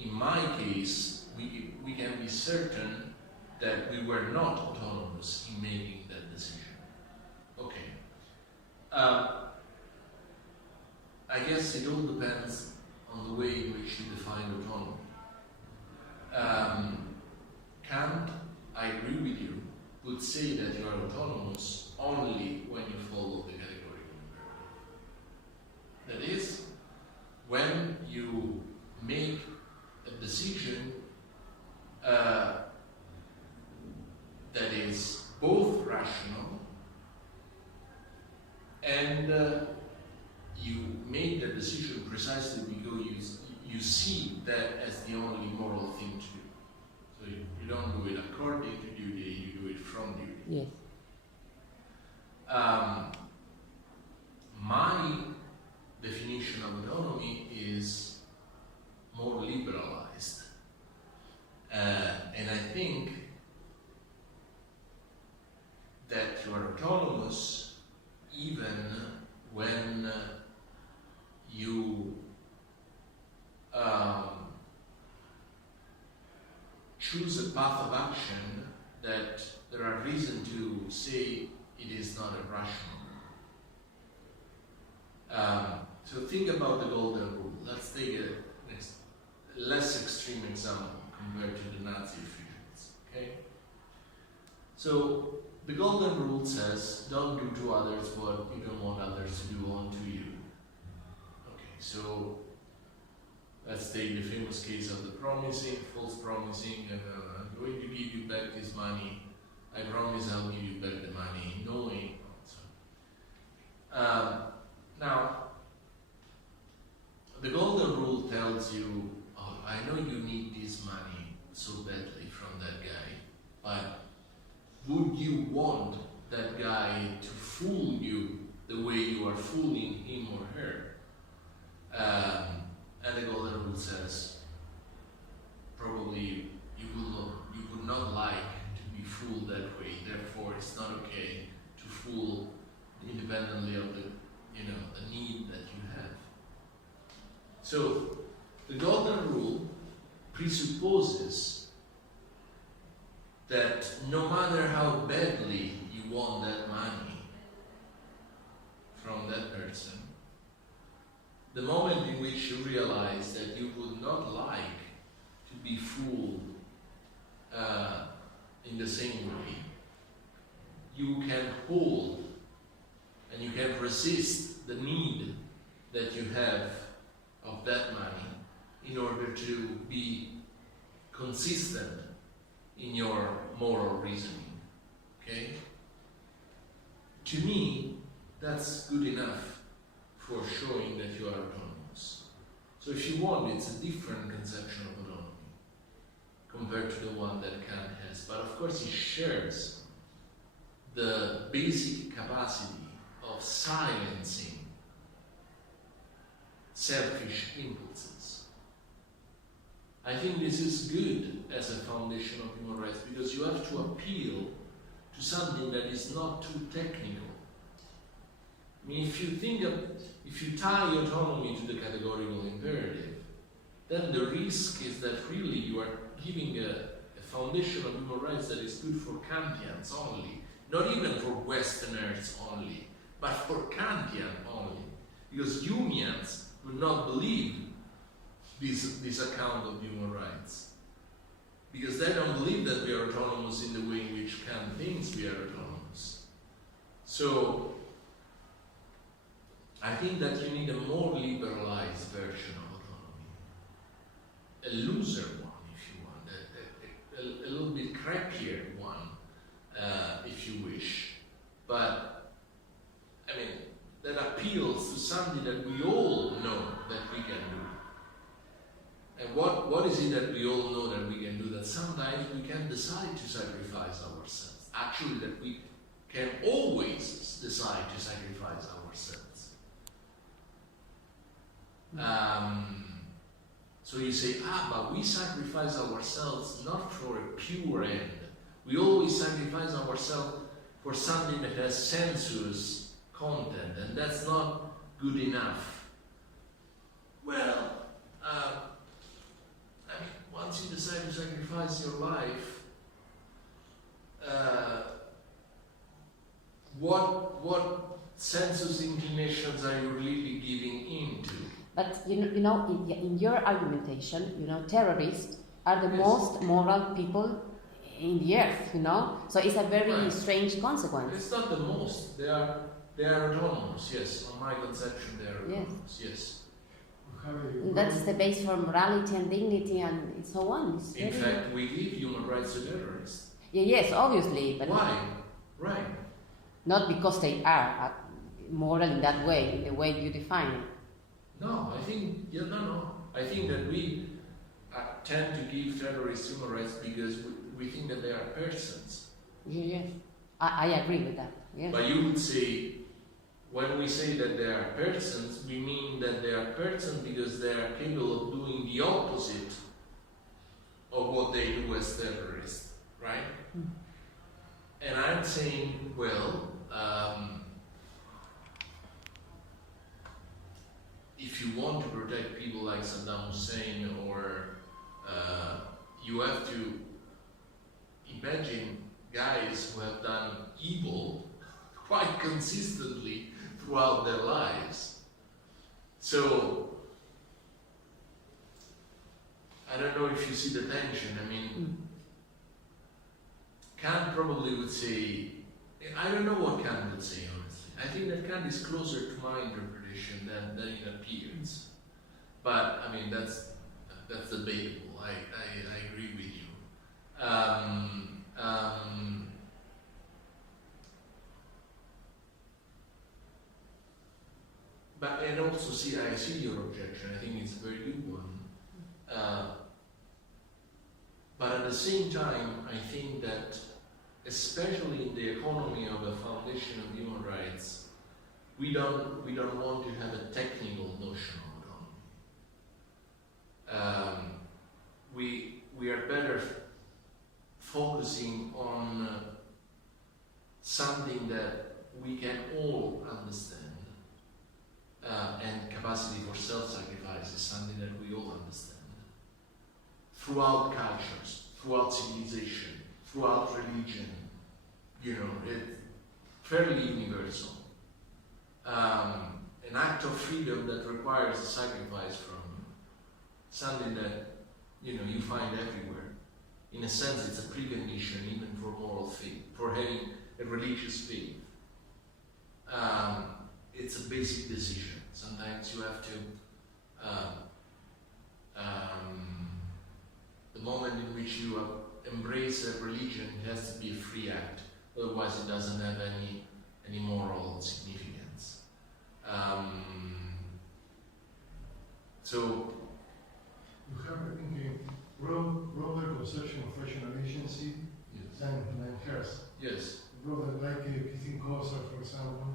In my case, we can be certain that we were not autonomous in making that decision. Okay. I guess it all depends on the way in which you define autonomy. Kant, I agree with you, would say that you are autonomous only when you follow the categorical imperative. That is, when you make a decision that is both rational and you make the decision precisely because you see that as the only moral thing to do. So you don't do it according to duty, you do it from duty. Yes. My definition of autonomy is more liberalized. And I think that you are autonomous even when you choose a path of action that there are reasons to say it is not irrational. So think about the golden rule. Let's take a less extreme example compared to the Nazi officials. Okay? So the golden rule says, don't do to others what you don't want others to do unto you. Okay, so let's take the famous case of the false promising, I'm going to give you back this money, I promise I'll give you back the money, knowing. Now, the golden rule tells you, oh, I know you need this money so badly from that guy, but would you want that guy to fool you the way you are fooling him or her? And the golden rule says, probably you would not like to be fooled that way. Therefore, it's not okay to fool independently of the need that you have. So, the golden rule presupposes that no matter how badly you want that money from that person, the moment in which you realize that you would not like to be fooled in the same way, you can hold and you can resist the need that you have of that money in order to be consistent in your moral reasoning. Okay? To me, that's good enough for showing that you are autonomous. So if you want, it's a different conception of autonomy compared to the one that Kant has. But of course, he shares the basic capacity of silencing selfish impulses. I think this is good as a foundation of human rights, because you have to appeal to something that is not too technical. I mean, if you tie autonomy to the categorical imperative, then the risk is that really you are giving a foundation of human rights that is good for Kantians only, not even for Westerners only, but for Kantian only. Because Jungians would not believe this account of human rights. Because they don't believe that we are autonomous in the way in which Kant thinks we are autonomous. So, I think that you need a more liberalized version of autonomy. A looser one, if you want. A little bit crappier one, if you wish. But, I mean, that appeals to something that we all know that we can do. And what is it that we all know that we can do? That sometimes we can decide to sacrifice ourselves. Actually, that we can always decide to sacrifice ourselves. So you say, but we sacrifice ourselves not for a pure end. We always sacrifice ourselves for something that has sensuous content, and that's not good enough. Well, I mean, once you decide to sacrifice your life, what sensuous inclinations are you really giving into? But in your argumentation, terrorists are the most moral people in the earth, So it's a very strange consequence. It's not the most. They are autonomous. Yes, on my conception, they are autonomous. Yes. That's the base for morality and dignity and so on. In fact, we give human rights to terrorists. Yes, obviously. But why? Right. Not because they are moral in that way, in the way you define it. No, I think, no. I think that we tend to give terrorists human rights because we think that they are persons. Yes, I agree with that. Yes. But you would say, when we say that they are persons, we mean that they are persons because they are capable of doing the opposite of what they do as terrorists, right? Mm. And I'm saying, well, if you want to protect people like Saddam Hussein, or you have to imagine guys who have done evil quite consistently throughout their lives. So, I don't know if you see the tension. I mean, Kant probably would say, I don't know what Kant would say, honestly. I think that Kant is closer to my interpretation than it appears. But, I mean, that's debatable. I agree with you. But, and also, I see your objection. I think it's a very good one. But at the same time, I think that, especially in the economy of a foundation of human rights, we don't want to have a technical notion of autonomy. We are better focusing on something that we can all understand. And capacity for self-sacrifice is something that we all understand. Throughout cultures, throughout civilization, throughout religion, it's fairly universal. An act of freedom that requires a sacrifice from you, something that you find everywhere. In a sense, it's a precondition even for moral faith, for having a religious faith. it's a basic decision. Sometimes you have to, the moment in which you embrace a religion, it has to be a free act. Otherwise, it doesn't have any moral significance. So you have, I think, a broader conception of rational agency than hers. yes, Broader, like Christine Kosa, for example,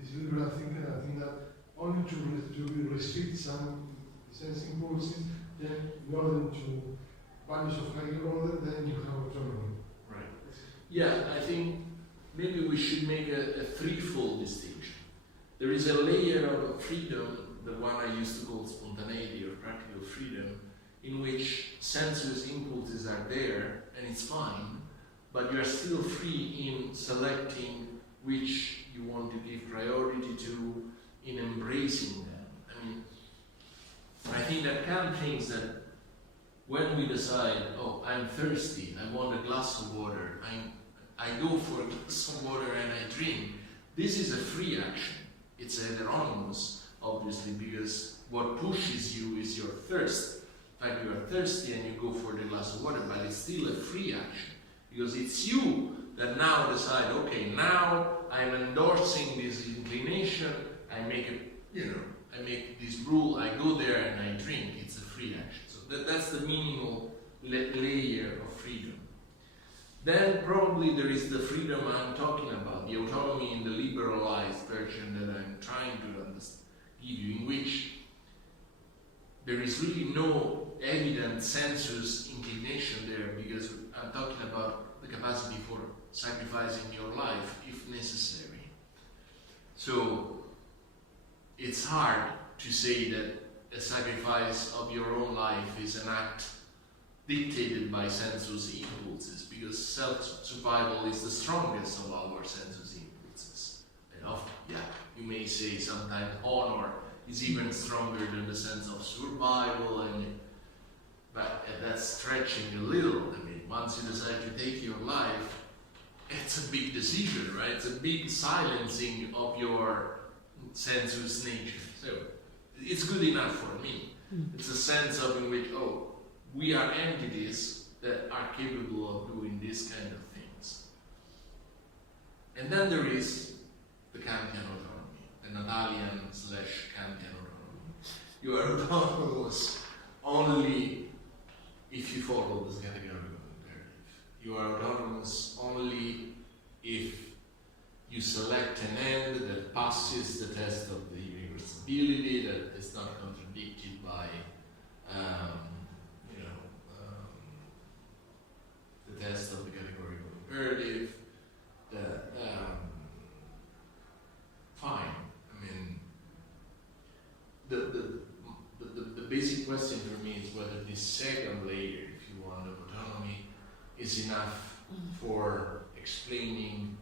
is liberal thinker. I think that only to restrict some sense impulses, then in order to values of higher order, then you have autonomy. right. Yeah, I think maybe we should make a threefold distinction. There is a layer of freedom, the one I used to call spontaneity or practical freedom, in which sensuous impulses are there and it's fine, but you are still free in selecting which you want to give priority to, in embracing them. I mean, I think that Kant thinks that when we decide, oh, I'm thirsty, I want a glass of water, I go for a glass of water and I drink, this is a free action. It's heteronymous, obviously, because what pushes you is your thirst. In fact, you are thirsty and you go for the glass of water, but it's still a free action. Because it's you that now decide, okay, now I'm endorsing this inclination, I make this rule, I go there and I drink, it's a free action. So that's the minimal layer of freedom. Then probably there is the freedom I'm talking about, the autonomy in the liberalized version that I'm trying to give you, in which there is really no evident sensuous inclination there, because I'm talking about the capacity for sacrificing your life if necessary. So it's hard to say that a sacrifice of your own life is an act dictated by sensuous impulses, because self-survival is the strongest of our sensuous impulses. And often, you may say sometimes honor is even stronger than the sense of survival, but that's stretching a little. I mean, once you decide to take your life, it's a big decision, right? It's a big silencing of your sensuous nature. So it's good enough for me. It's a sense of in which, we are entities that are capable of doing this kind of things. And then there is the Kantian autonomy, the Nadalian/Kantian autonomy. You are autonomous only if you follow this categorical imperative. You are autonomous only if you select an end that passes the test of the irreversibility, that is not contradicted by the test of the categorical imperative. Fine. I mean, the basic question for me is whether this second layer, if you want, of autonomy is enough for explaining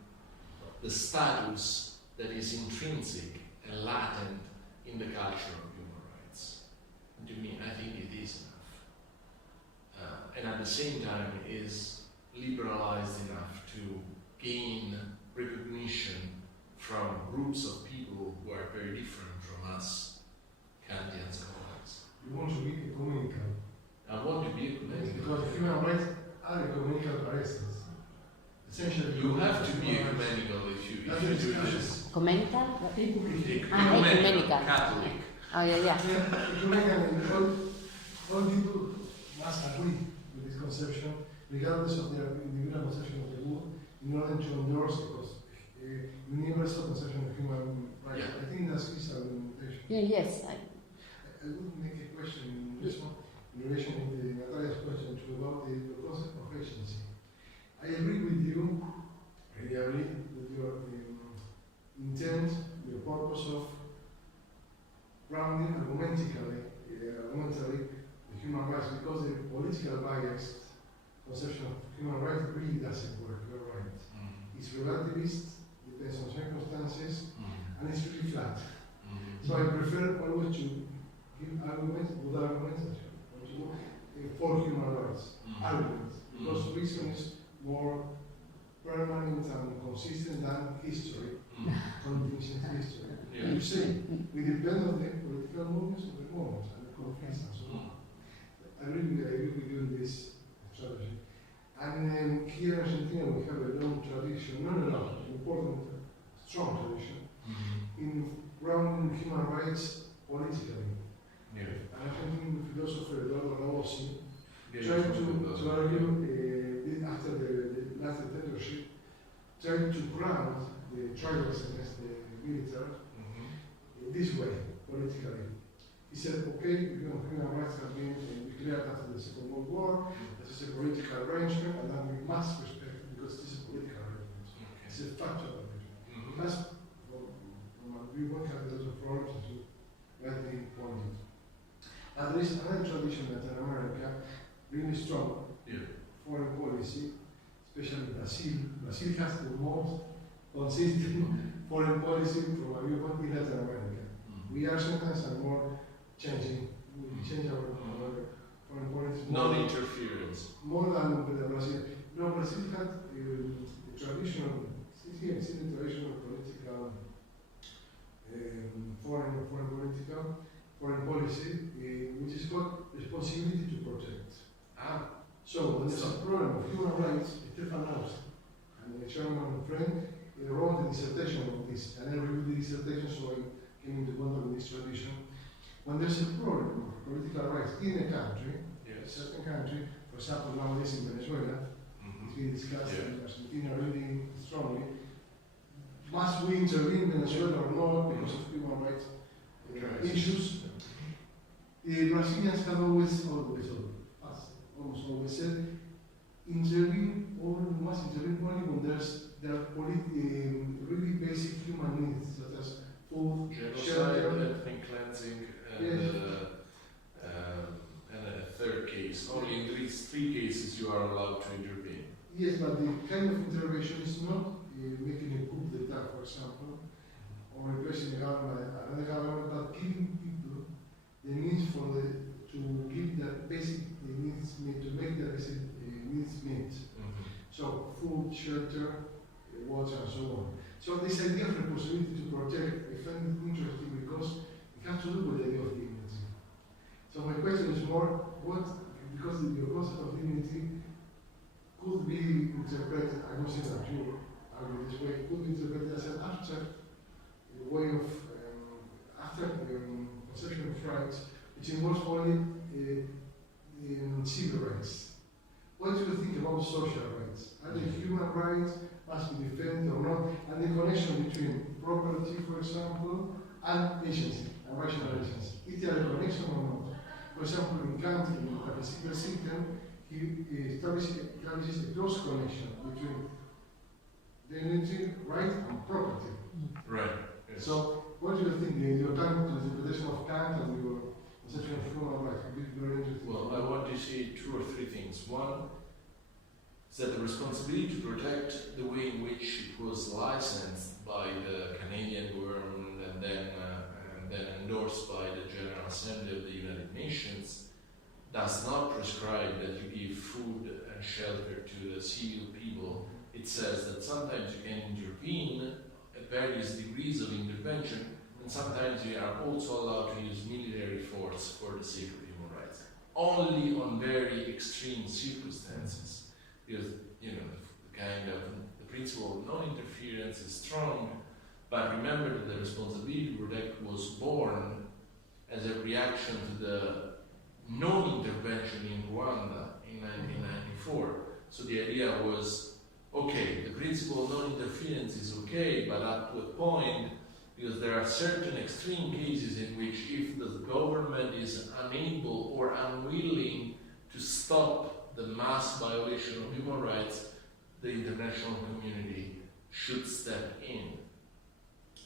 the status that is intrinsic and latent in the culture of human rights. And to me, I think it is enough. And at the same time, it is liberalized enough to gain recognition from groups of people who are very different from us, Kantian scholars. You want to be ecumenical. I want to be ecumenical. Because human rights are ecumenical par essence. Essentially, you have to be ecumenical if you do this. Ecumenical? Ecumenical. Catholic. Oh, yeah. Ecumenical, all people must agree with this conception, regardless of their individual conception of the good, in order to endorse a universal conception of human rights. Yeah. I think that's his argumentation. Yes. I would make a question in this one, in relation to Natalia's question about the concept of agency. I agree with you, really agree with your intent, your purpose of grounding argumentatively the human rights, because the political biased conception of human rights really doesn't work. You're right. It's relativist, depends on circumstances, and it's really flat. So I prefer always to give arguments, good arguments, for human rights. Arguments. Because reason is more permanent and consistent than history, continuous history. Yeah. You see, we depend on the political movements of the moment and the conflicts and so on. I really agree with you in this strategy. And here in Argentina we have a long tradition, not a long, important, strong tradition, in grounding human rights politically. Yeah. An Argentine philosopher, Eduardo Rossi, Yeah, tried to argue after the last dictatorship, tried to ground the tribals against the military this way, politically. He said, okay, human rights have been declared after the Second World War, this is a political arrangement, and then we must respect it because this is a political arrangement. It's a factual arrangement. That's, from my view, one can have a lot of problems as you rightly pointed. And there is another tradition in Latin America, really strong, foreign policy, especially Brazil. Brazil has the most consistent foreign policy from a viewpoint in Latin America. We Argentines are more changing. We change our foreign policy. Non-interference. More than Brazil. No, Brazil had a traditional, still a traditional political, foreign policy, which is called responsibility to protect. So when there's a problem of human rights, Stefan Naus, and the German friend, wrote a dissertation on this, and I reviewed the dissertation, so I came into contact with this tradition. When there's a problem of political rights in a country, a certain country, for example, nowadays in Venezuela, it's been discussed in Argentina really strongly, must we intervene in Venezuela or not because of human rights issues? The Brazilians have almost always said, intervene, or must intervene only when there are really basic human needs, such as food, shelter, ethnic cleansing, and a third case. Only in these three cases you are allowed to intervene. Yes, but the kind of intervention is not making a coup d'etat, for example, or replacing another government, but giving people the needs to give the basic needs, to make the basic needs meet. So food, shelter, water, and so on. So this idea of responsibility to protect, I find it interesting because it has to do with the idea of dignity. So my question is more, because the concept of dignity could be interpreted, I don't say that you argue this way, could be interpreted as an abstract way of, conception of rights, which involves only civil rights. What do you think about social rights? Are they human rights, must be defended or not? And the connection between property, for example, and agency, and rational agency. Is there a connection or not? For example, in Kant, in the principal system, he establishes a close connection between dignity, right, and property. Right. Yes. So, what do you think? Your Kant, the interpretation of Kant and your conception of human rights would be very interesting. Well, I want to say two or three things. One is that the responsibility to protect, the way in which it was licensed by the Canadian government and then endorsed by the General Assembly of the United Nations, does not prescribe that you give food and shelter to the civil people. It says that sometimes you can intervene at various degrees of intervention, and sometimes you are also allowed to use military force for the sake of human rights. Only on very extreme circumstances, because the principle of non-interference is strong, but remember that the responsibility to protect was born as a reaction to the non-intervention in Rwanda in 1994. So the idea was, okay, the principle of non-interference is okay, but up to a point, because there are certain extreme cases in which if the government is unable or unwilling to stop the mass violation of human rights, the international community should step in.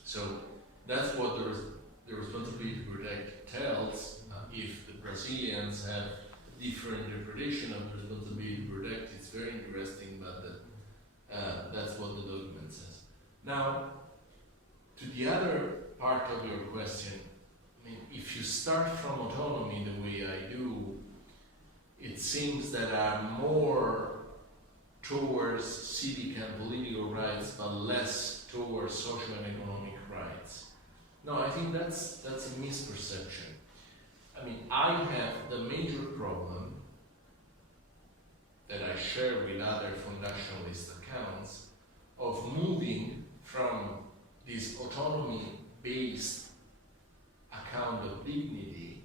So that's what the responsibility to protect tells. If the Brazilians have a different interpretation of the responsibility to protect, it's very interesting, but that's what the document says. Now, to the other part of your question, I mean, if you start from autonomy the way I do, it seems that I'm more towards civic and rights, but less towards social and economic rights. No, I think that's a misperception. I mean, I have the major problem that I share with other foundationalist accounts of moving from this autonomy-based account of dignity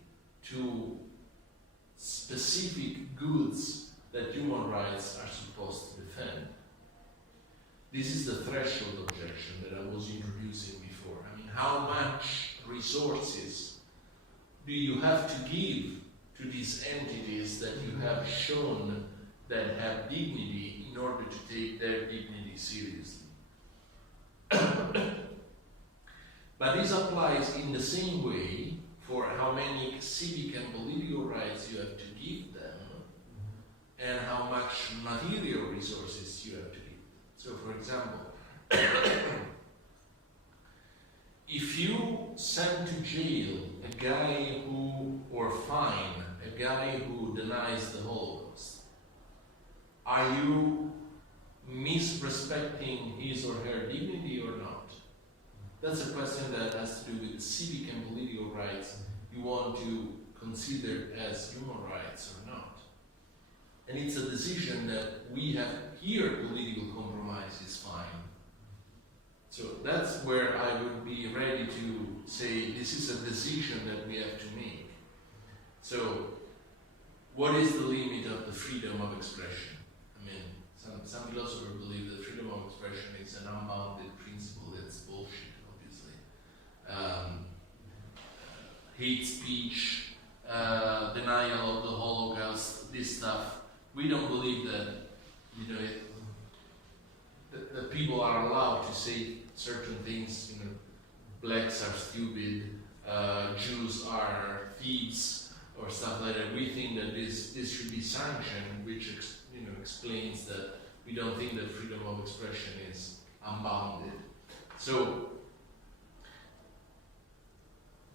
to specific goods that human rights are supposed to defend. This is the threshold objection that I was introducing before. I mean, how much resources do you have to give to these entities that you have shown that have dignity in order to take their dignity seriously? But this applies in the same way for how many civic and political rights you have to give them and how much material resources you have to give. So, for example, if you send to jail a guy or fine a guy who denies the Holocaust, are you misrespecting his or her dignity or not? That's a question that has to do with civic and political rights you want to consider as human rights or not. And it's a decision that we have here. Political compromise is fine. So that's where I would be ready to say this is a decision that we have to make. So what is the limit of the freedom of expression? I mean, some philosophers believe that freedom of expression is an unbounded principle. That's bullshit, obviously. Hate speech, denial of the Holocaust, this stuff. We don't believe that, that people are allowed to say certain things. Blacks are stupid, Jews are thieves, or stuff like that. We think that this should be sanctioned, which explains that we don't think that freedom of expression is unbounded. So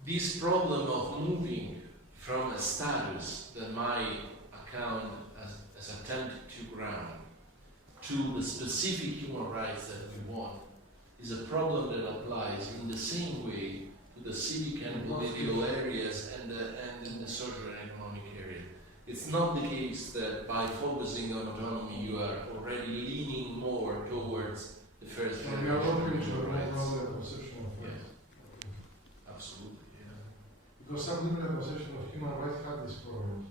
this problem of moving from a status that my account has attempted to ground to the specific human rights that we want is a problem that applies in the same way to the civic and political areas and in the social and economic area. It's not the case that by focusing on autonomy you are already leaning more towards the first So we are open to another conception of rights. Yeah. Absolutely, yeah. Because some liberal conception of human rights have this problem.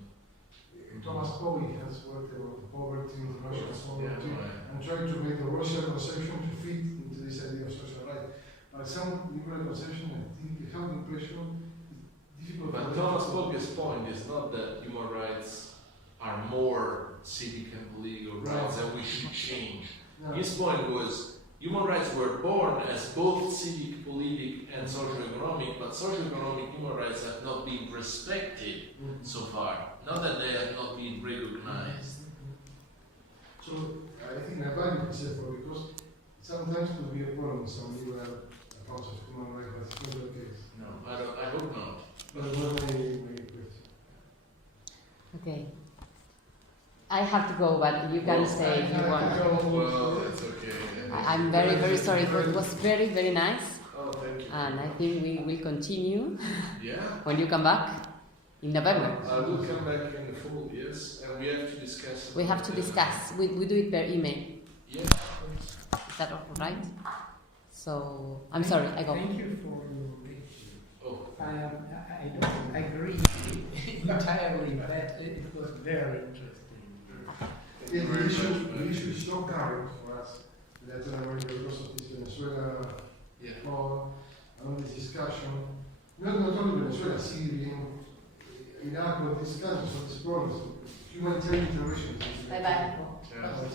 Thomas Powey has worked about poverty, international poverty, and trying to make the Russian conception to fit into this idea of social rights. But some liberal conception, I think, they have the impression it's difficult. But Thomas Powey's point is not that human rights are more civic and political rights that we should change. No. His point was human rights were born as both civic, politic, and socio-economic, but socio-economic human rights have not been respected so far. Not that they have not been recognized. So I think I value this effort because sometimes it will be a problem in some liberal accounts of human rights, but it's not the case. No, I hope not. But what my question? Okay. I have to go, but you can stay if you want. Well, it's okay. I'm very, very sorry, but it was very, very nice. Oh, thank you. And I think we will continue Yeah. when you come back in November. I will come back in the fall, yes, and we have to discuss. We have to discuss. We do it per email. Yeah. Is that all right? So, I'm sorry, I go. Thank you for your lecture. Oh. I don't agree entirely, but it was very interesting. Yeah, the issue is so current for us, Latin America, because of this Venezuela law, and this discussion. Not only Venezuela, Syria, Iraq, but discussions of these problems. Humanitarian intervention. Bye bye. Yeah.